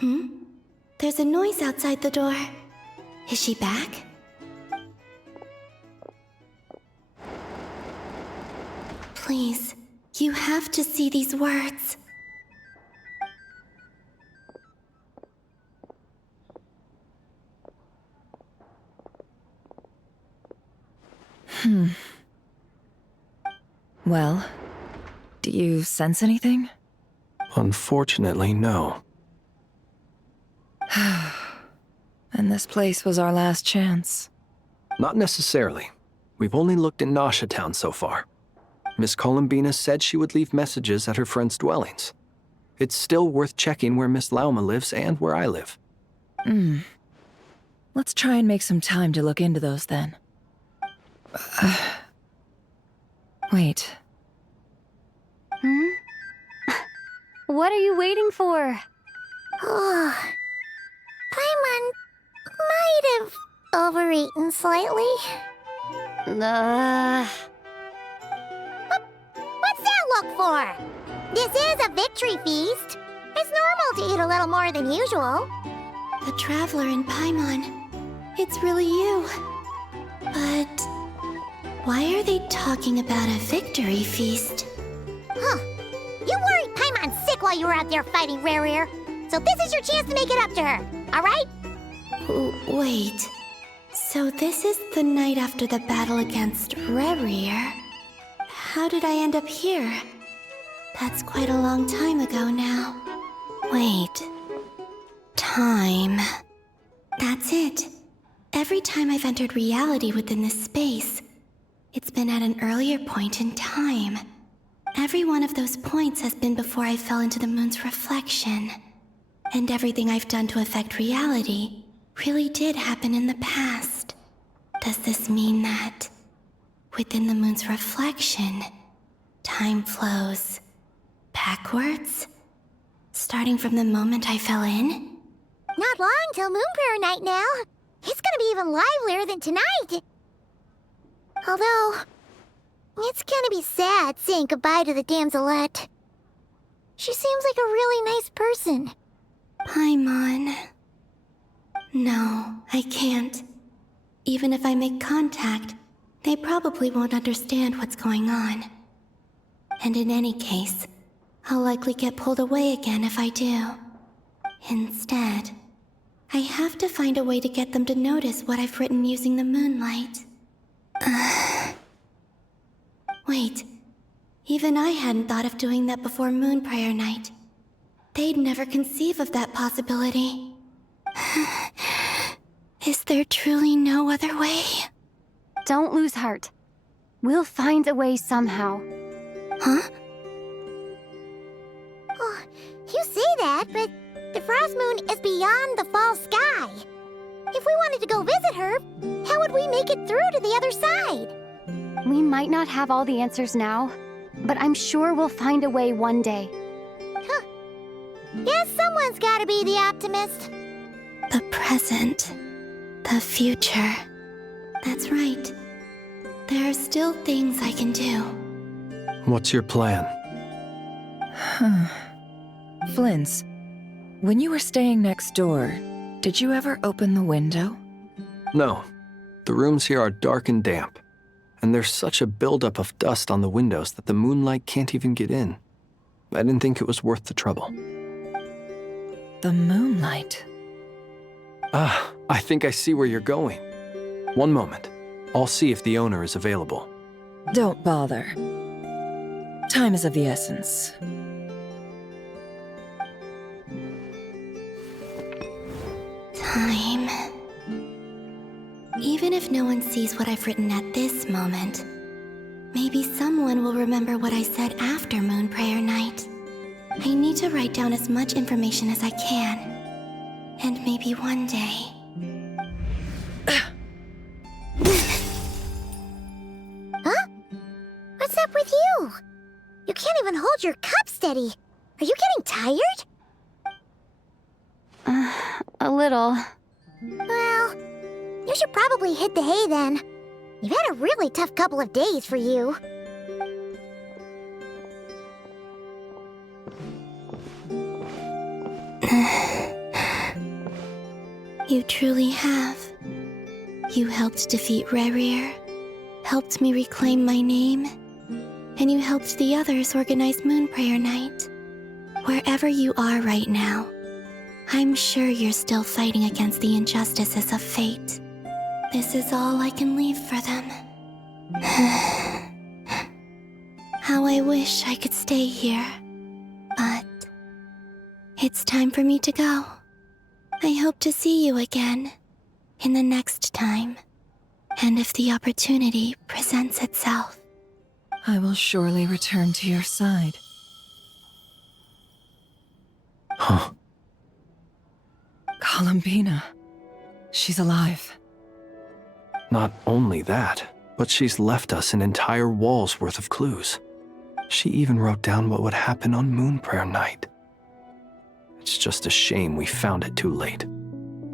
There's a noise outside the door. Is she back? Please, you have to see these words. Well, do you sense anything? Unfortunately, no. And this place was our last chance. Not necessarily. We've only looked in Nasha Town so far. Miss Columbina said she would leave messages at her friends' dwellings. It's still worth checking where Miss Lauma lives and where I live. Let's try and make some time to look into those then. Wait. What are you waiting for? Oh, Paimon might have overeaten slightly. What's that look for? This is a victory feast. It's normal to eat a little more than usual. The Traveler in Paimon. It's really you. But why are they talking about a victory feast? Huh. You worried Paimon sick while you were out there fighting Rerir, so this is your chance to make it up to her, alright? Wait. So this is the night after the battle against Rerir. How did I end up here? That's quite a long time ago now. Wait. Time. That's it. Every time I've entered reality within this space, it's been at an earlier point in time. Every one of those points has been before I fell into the moon's reflection. And everything I've done to affect reality really did happen in the past. Does this mean that within the moon's reflection, time flows backwards? Starting from the moment I fell in? Not long till Moon Prayer Night now. It's gonna be even livelier than tonight. Although, it's gonna be sad saying goodbye to the Damselette. She seems like a really nice person. Paimon. No, I can't. Even if I make contact, they probably won't understand what's going on. And in any case, I'll likely get pulled away again if I do. Instead, I have to find a way to get them to notice what I've written using the moonlight. Wait, even I hadn't thought of doing that before Moon Prayer Night. They'd never conceive of that possibility. Is there truly no other way? Don't lose heart. We'll find a way somehow. Huh? Oh, you say that, but the Frost Moon is beyond the fall sky. If we wanted to go visit her, how would we make it through to the other side? We might not have all the answers now, but I'm sure we'll find a way one day. Huh. Guess someone's gotta be the optimist. The present. The future. That's right. There are still things I can do. What's your plan? Flint's, when you were staying next door, did you ever open the window? No. The rooms here are dark and damp. And there's such a buildup of dust on the windows that the moonlight can't even get in. I didn't think it was worth the trouble. The moonlight. Ah, I think I see where you're going. One moment. I'll see if the owner is available. Don't bother. Time is of the essence. Time. Even if no one sees what I've written at this moment, maybe someone will remember what I said after Moon Prayer Night. I need to write down as much information as I can. And maybe one day... Huh? What's up with you? You can't even hold your cup steady. Are you getting tired? A little. Well, you should probably hit the hay then. You've had a really tough couple of days for you. You truly have. You helped defeat Rerir, helped me reclaim my name, and you helped the others organize Moon Prayer Night. Wherever you are right now, I'm sure you're still fighting against the injustices of fate. This is all I can leave for them. How I wish I could stay here. But it's time for me to go. I hope to see you again in the next time, and if the opportunity presents itself. I will surely return to your side. Huh. Columbina. She's alive. Not only that, but she's left us an entire wall's worth of clues. She even wrote down what would happen on Moon Prayer Night. It's just a shame we found it too late.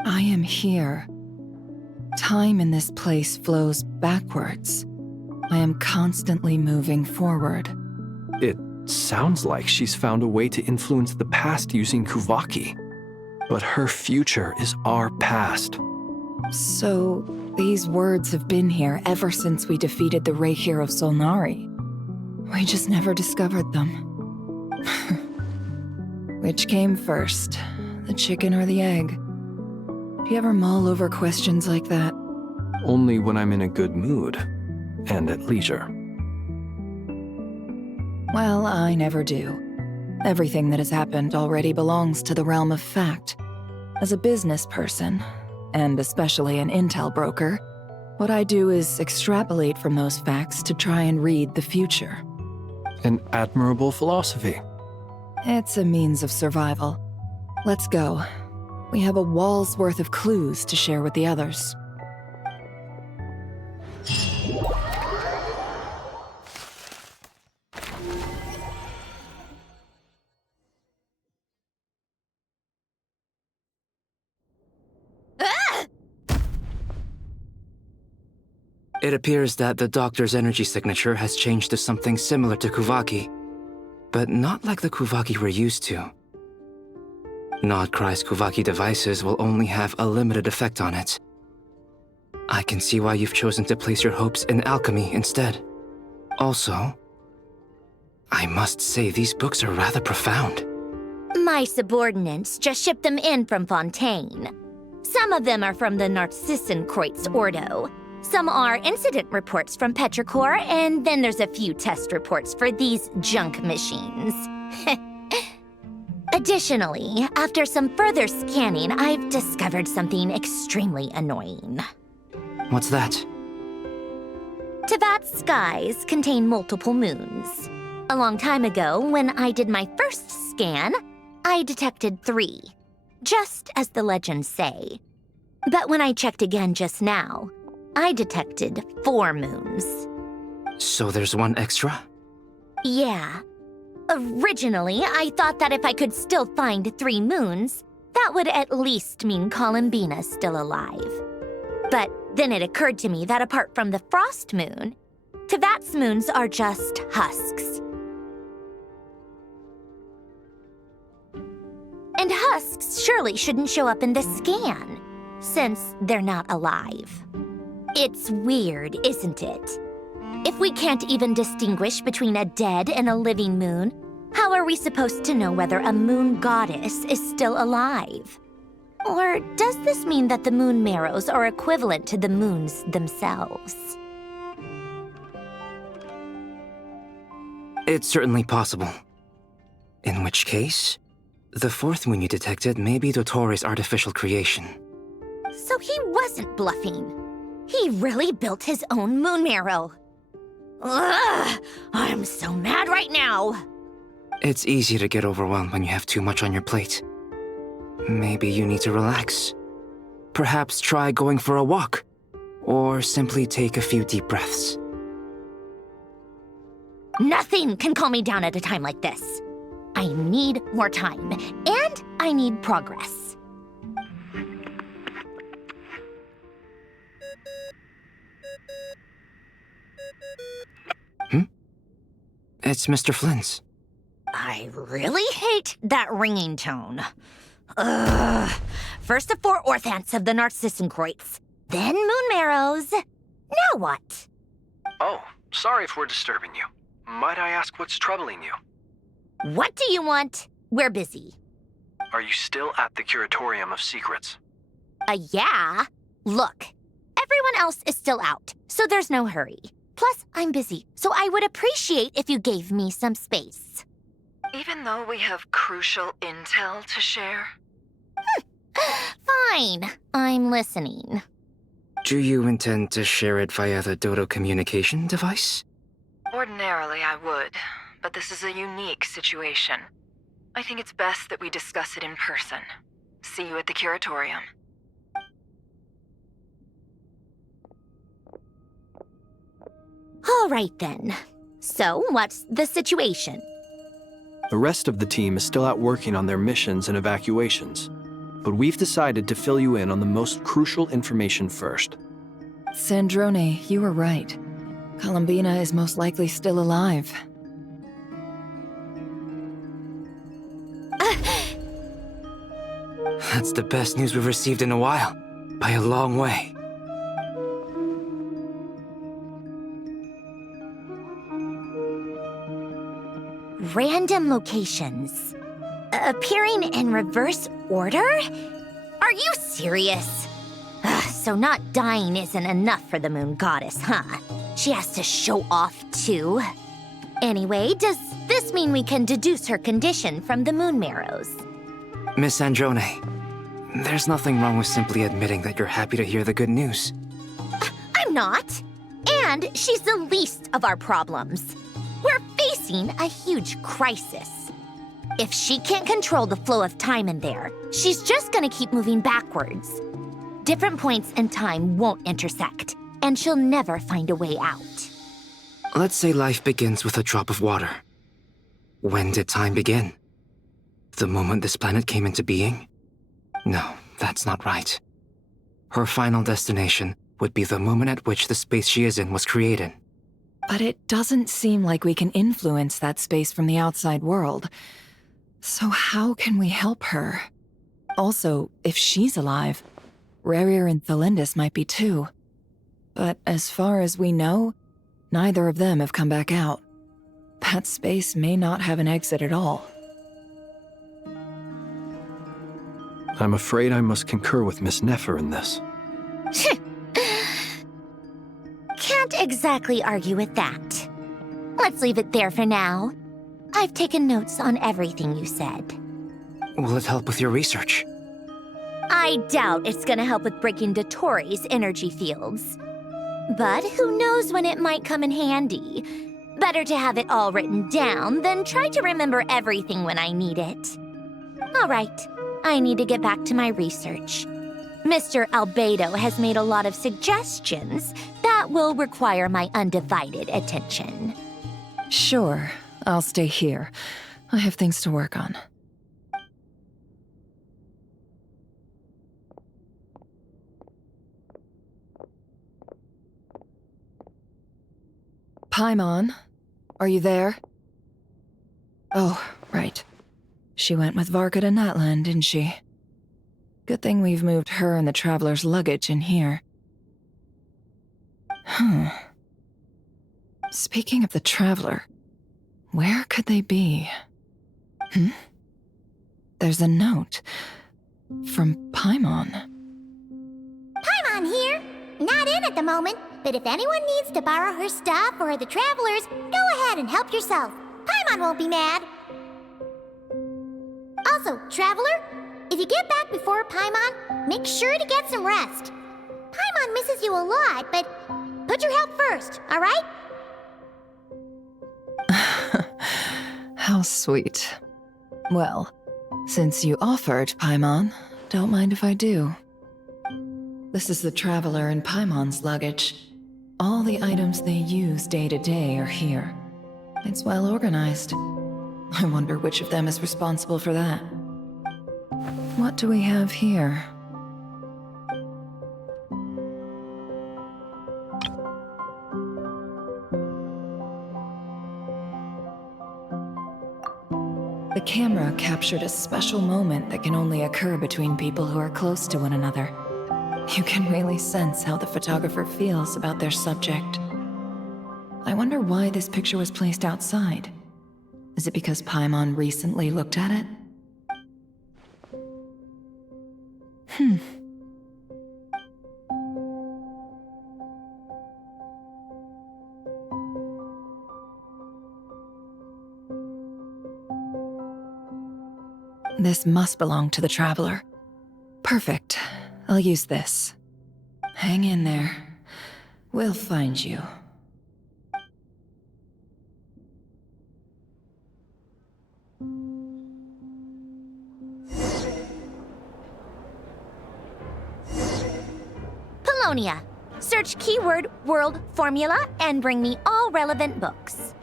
I am here. Time in this place flows backwards. I am constantly moving forward. It sounds like she's found a way to influence the past using Kuvaki. But her future is our past. So, these words have been here ever since we defeated the Reikir of Solnari. We just never discovered them. Which came first, the chicken or the egg? Do you ever mull over questions like that? Only when I'm in a good mood and at leisure. Well, I never do. Everything that has happened already belongs to the realm of fact. As a business person, and especially an intel broker, what I do is extrapolate from those facts to try and read the future. An admirable philosophy. It's a means of survival. Let's go. We have a wall's worth of clues to share with the others. It appears that the doctor's energy signature has changed to something similar to Kuvaki, but not like the Kuvaki we're used to. Nodcry's Kuvaki devices will only have a limited effect on it. I can see why you've chosen to place your hopes in alchemy instead. Also, I must say these books are rather profound. My subordinates just shipped them in from Fontaine. Some of them are from the Narcissenkreuz Ordo. Some are incident reports from Petrichor, and then there's a few test reports for these junk machines. Additionally, after some further scanning, I've discovered something extremely annoying. What's that? Teyvat's skies contain multiple moons. A long time ago, when I did my first scan, I detected 3, just as the legends say. But when I checked again just now, I detected 4 moons. So there's one extra? Yeah. Originally, I thought that if I could still find 3 moons, that would at least mean Columbina's still alive. But then it occurred to me that apart from the frost moon, Teyvat's moons are just husks. And husks surely shouldn't show up in the scan, since they're not alive. It's weird, isn't it? If we can't even distinguish between a dead and a living moon, how are we supposed to know whether a moon goddess is still alive? Or does this mean that the moon marrows are equivalent to the moons themselves? It's certainly possible. In which case, the 4th moon you detected may be Dottore artificial creation. So he wasn't bluffing. He really built his own moon marrow. Ugh! I'm so mad right now! It's easy to get overwhelmed when you have too much on your plate. Maybe you need to relax. Perhaps try going for a walk, or simply take a few deep breaths. Nothing can calm me down at a time like this. I need more time, and I need progress. It's Mr. Flynn's. I really hate that ringing tone. Ugh. First the 4 orthants of the Narcissenkreuz, then Moon Marrows. Now what? Oh, sorry if we're disturbing you. Might I ask what's troubling you? What do you want? We're busy. Are you still at the Curatorium of Secrets? Yeah. Look, everyone else is still out, so there's no hurry. Plus, I'm busy, so I would appreciate if you gave me some space. Even though we have crucial intel to share? Fine, I'm listening. Do you intend to share it via the Dodo communication device? Ordinarily, I would, but this is a unique situation. I think it's best that we discuss it in person. See you at the Curatorium. All right then. So, what's the situation? The rest of the team is still out working on their missions and evacuations, but we've decided to fill you in on the most crucial information first. Sandrone, you were right. Columbina is most likely still alive. That's the best news we've received in a while, by a long way. Random locations. Appearing in reverse order? Are you serious? So not dying isn't enough for the Moon Goddess, huh? She has to show off too. Anyway, does this mean we can deduce her condition from the Moon Marrows? Miss Sandrone, there's nothing wrong with simply admitting that you're happy to hear the good news. I'm not. And she's the least of our problems. We're facing a huge crisis. If she can't control the flow of time in there, she's just gonna keep moving backwards. Different points in time won't intersect, and she'll never find a way out. Let's say life begins with a drop of water. When did time begin? The moment this planet came into being? No, that's not right. Her final destination would be the moment at which the space she is in was created. But it doesn't seem like we can influence that space from the outside world. So how can we help her? Also, if she's alive, Rerir and Thalindus might be too. But as far as we know, neither of them have come back out. That space may not have an exit at all. I'm afraid I must concur with Miss Nefer in this. Can't exactly argue with that. Let's leave it there for now. I've taken notes on everything you said. Will it help with your research? I doubt it's gonna help with breaking Dottore energy fields. But who knows when it might come in handy. Better to have it all written down than try to remember everything when I need it. All right, I need to get back to my research. Mr. Albedo has made a lot of suggestions that will require my undivided attention. Sure, I'll stay here. I have things to work on. Paimon, are you there? Oh, right. She went with Varka to Natlan, didn't she? Good thing we've moved her and the Traveler's luggage in here. Speaking of the Traveler, where could they be? There's a note from Paimon. Paimon here. Not in at the moment, but if anyone needs to borrow her stuff or the Travelers, go ahead and help yourself. Paimon won't be mad. Also, Traveler, if you get back before Paimon, make sure to get some rest. Paimon misses you a lot, but put your health first, all right? How sweet. Well, since you offered, Paimon, don't mind if I do. This is the Traveler and Paimon's luggage. All the items they use day to day are here. It's well organized. I wonder which of them is responsible for that. What do we have here? The camera captured a special moment that can only occur between people who are close to one another. You can really sense how the photographer feels about their subject. I wonder why this picture was placed outside. Is it because Paimon recently looked at it? This must belong to the Traveler. Perfect. I'll use this. Hang in there. We'll find you. Paulownia. Search keyword world formula and bring me all relevant books.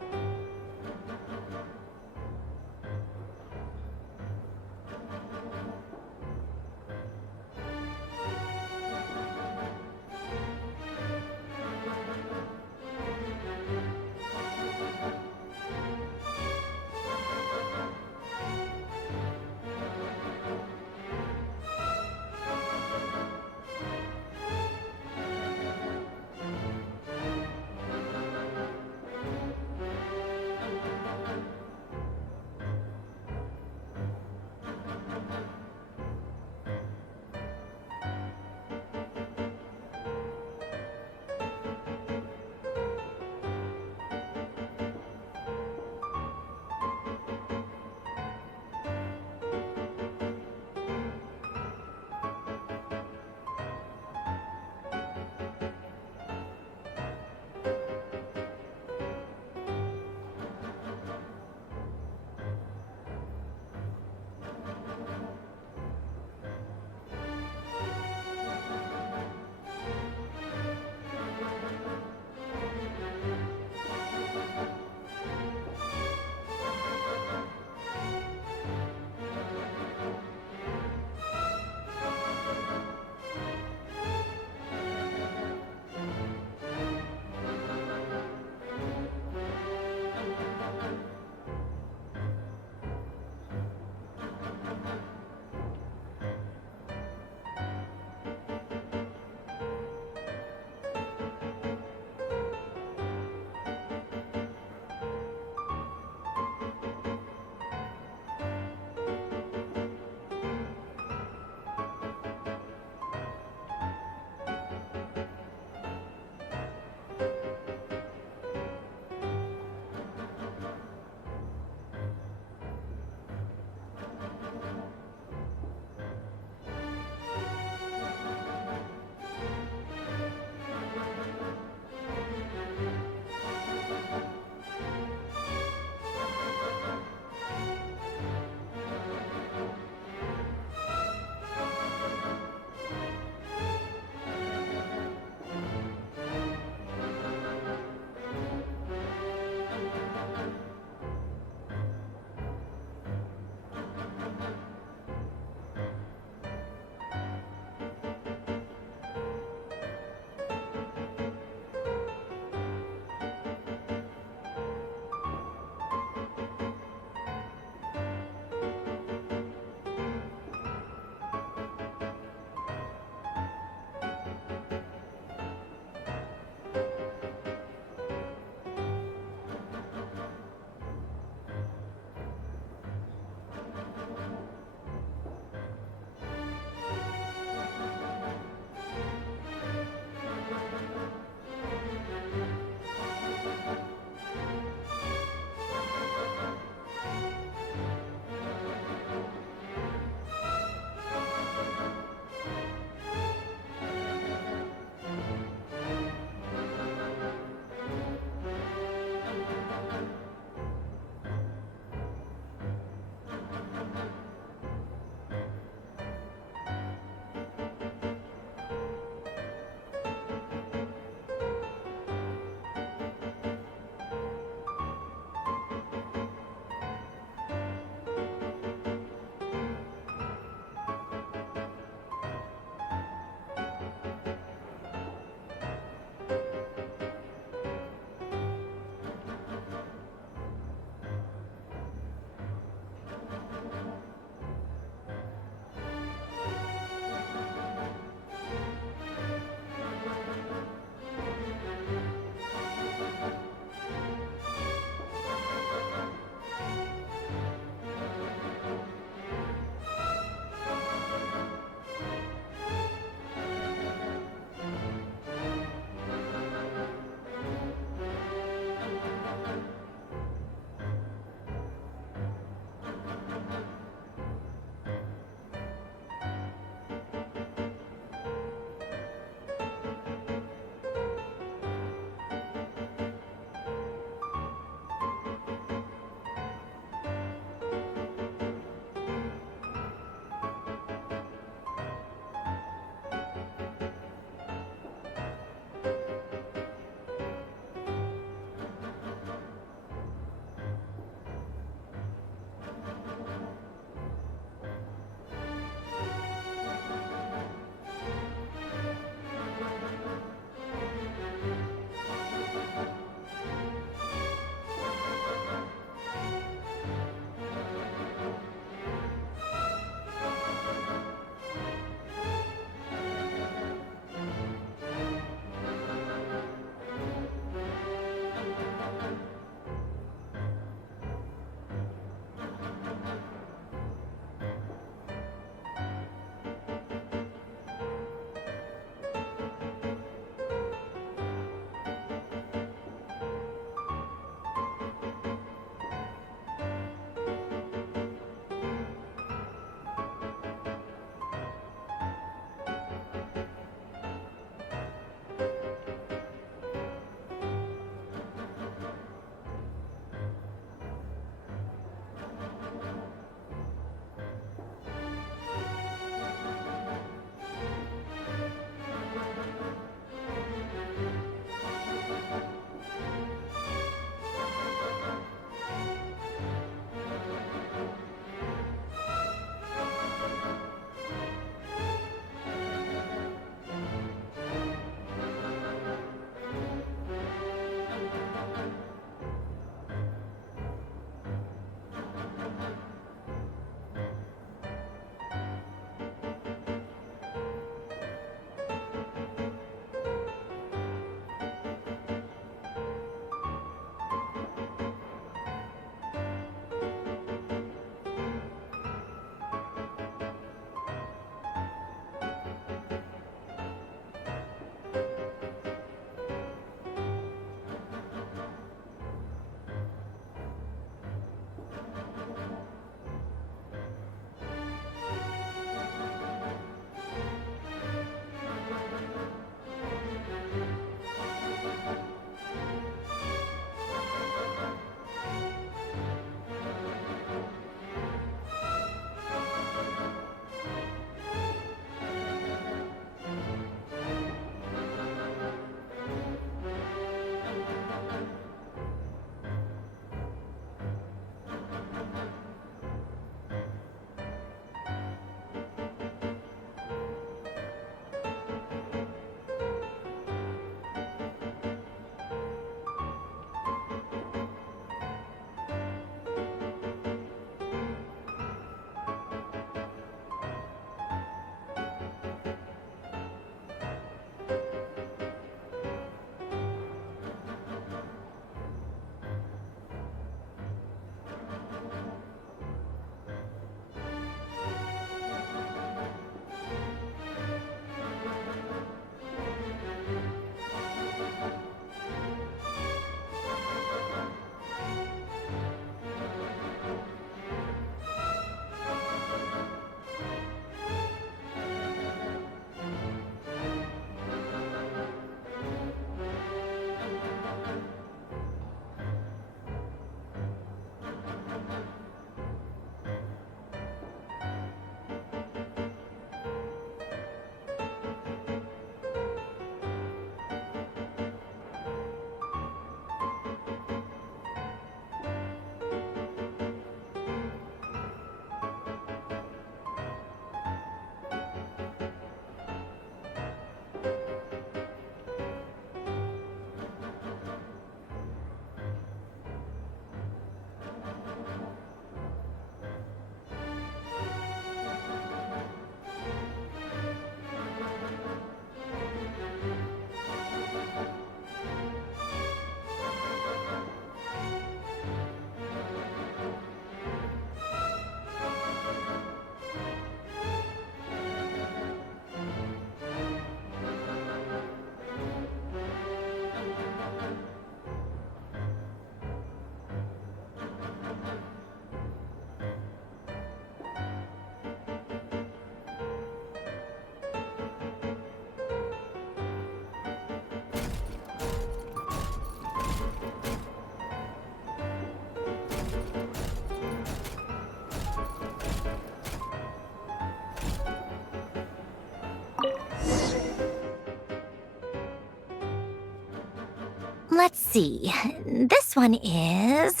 Let's see. This one is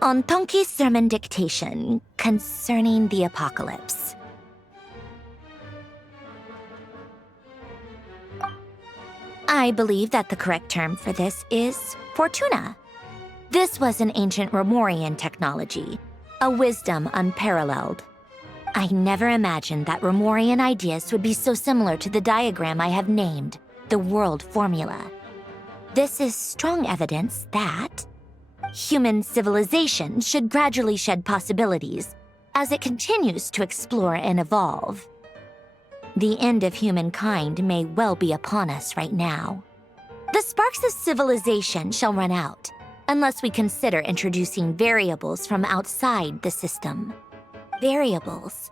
Ontonki's sermon dictation concerning the apocalypse. I believe that the correct term for this is Fortuna. This was an ancient Romorian technology, a wisdom unparalleled. I never imagined that Romorian ideas would be so similar to the diagram I have named, the World Formula. This is strong evidence that human civilization should gradually shed possibilities as it continues to explore and evolve. The end of humankind may well be upon us right now. The sparks of civilization shall run out, unless we consider introducing variables from outside the system. Variables.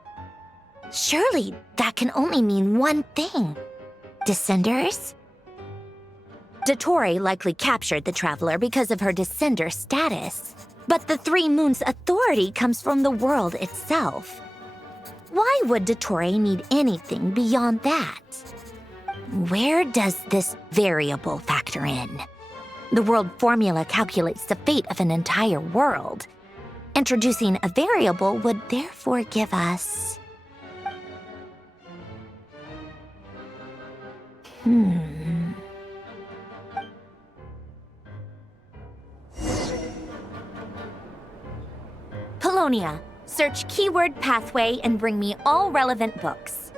Surely that can only mean one thing. Descenders? Dottore likely captured the Traveler because of her descender status. But the Three Moons' authority comes from the world itself. Why would Dottore need anything beyond that? Where does this variable factor in? The world formula calculates the fate of an entire world. Introducing a variable would therefore give us... Polonia, search keyword pathway and bring me all relevant books.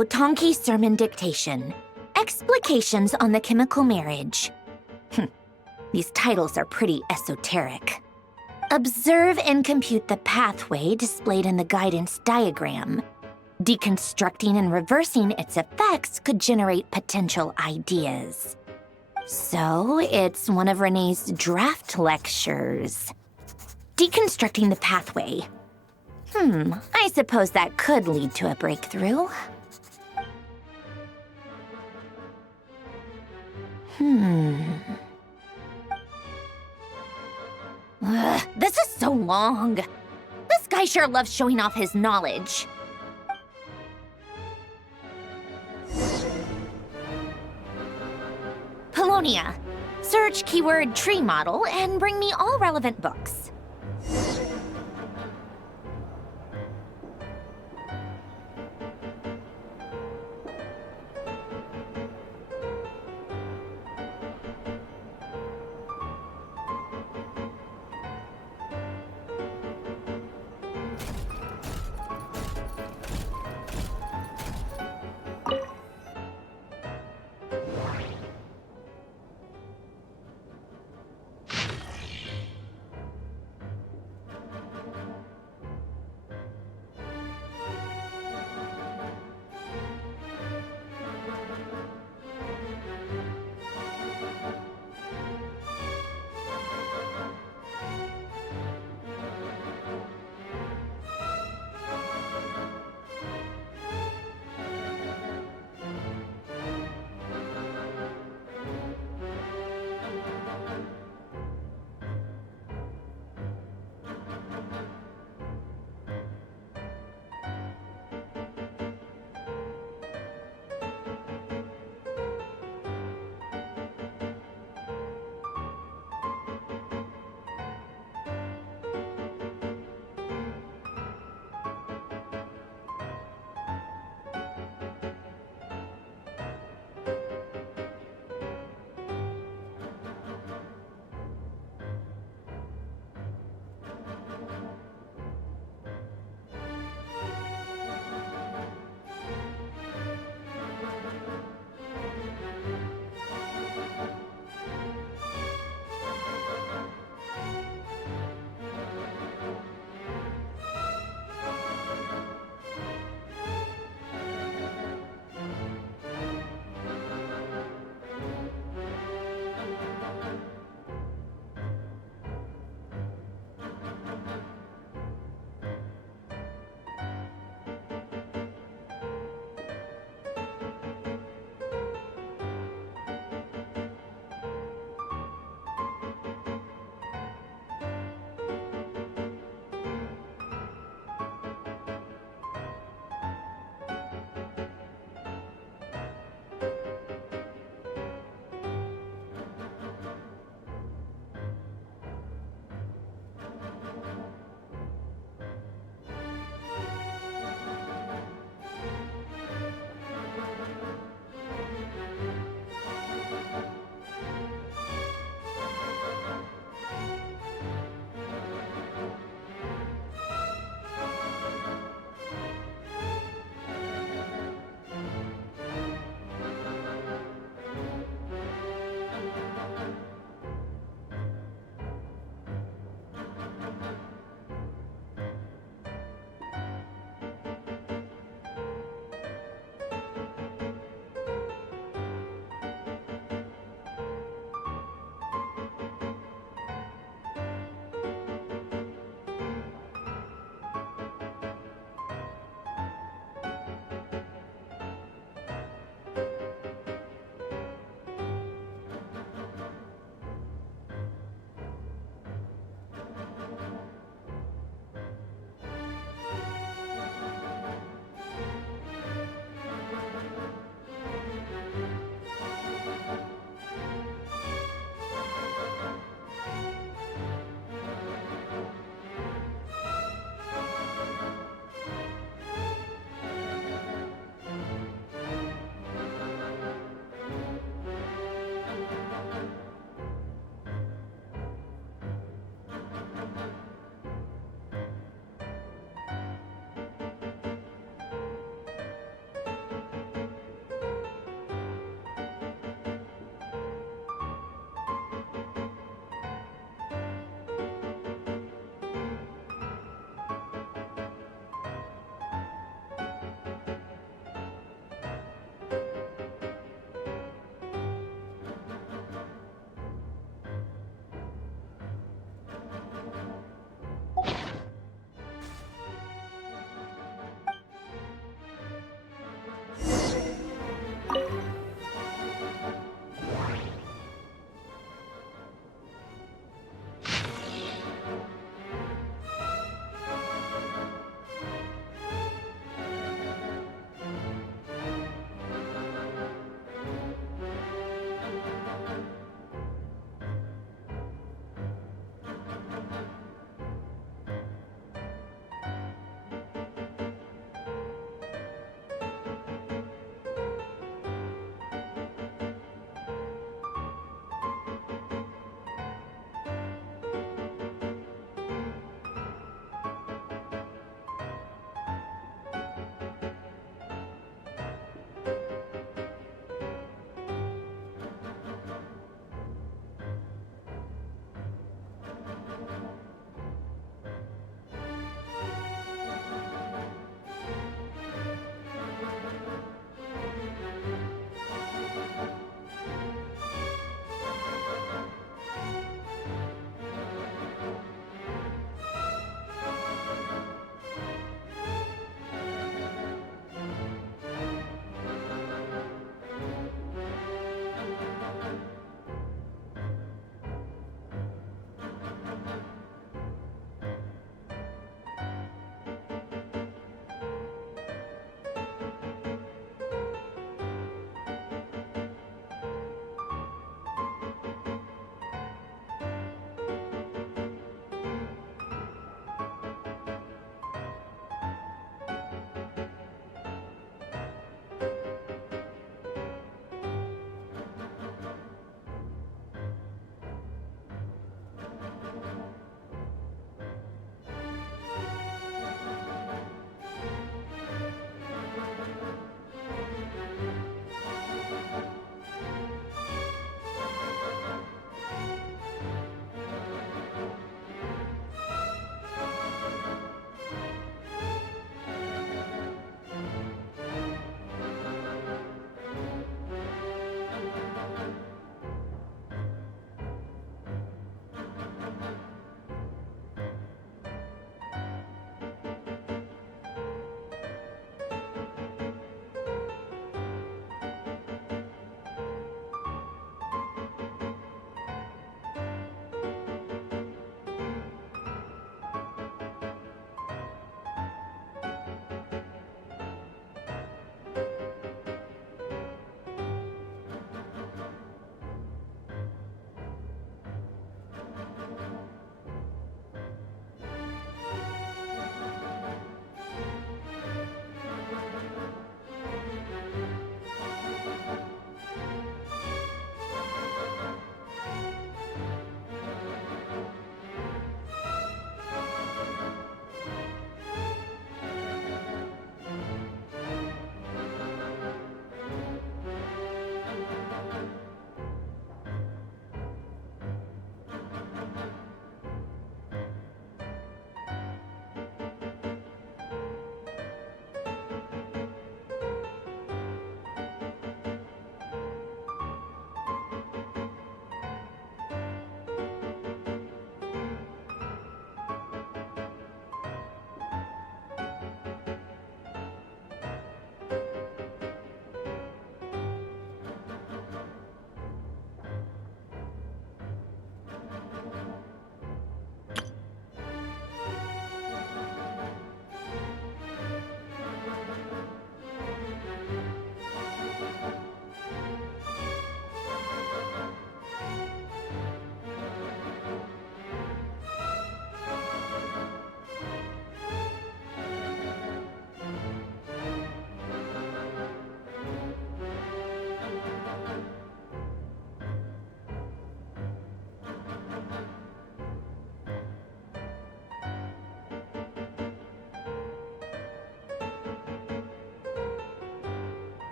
Otonki Sermon Dictation. Explications on the Chemical Marriage. These titles are pretty esoteric. Observe and compute the pathway displayed in the guidance diagram. Deconstructing and reversing its effects could generate potential ideas. So, it's one of Renee's draft lectures. Deconstructing the pathway. I suppose that could lead to a breakthrough. Ugh, this is so long. This guy sure loves showing off his knowledge. Polonia. Search keyword tree model and bring me all relevant books.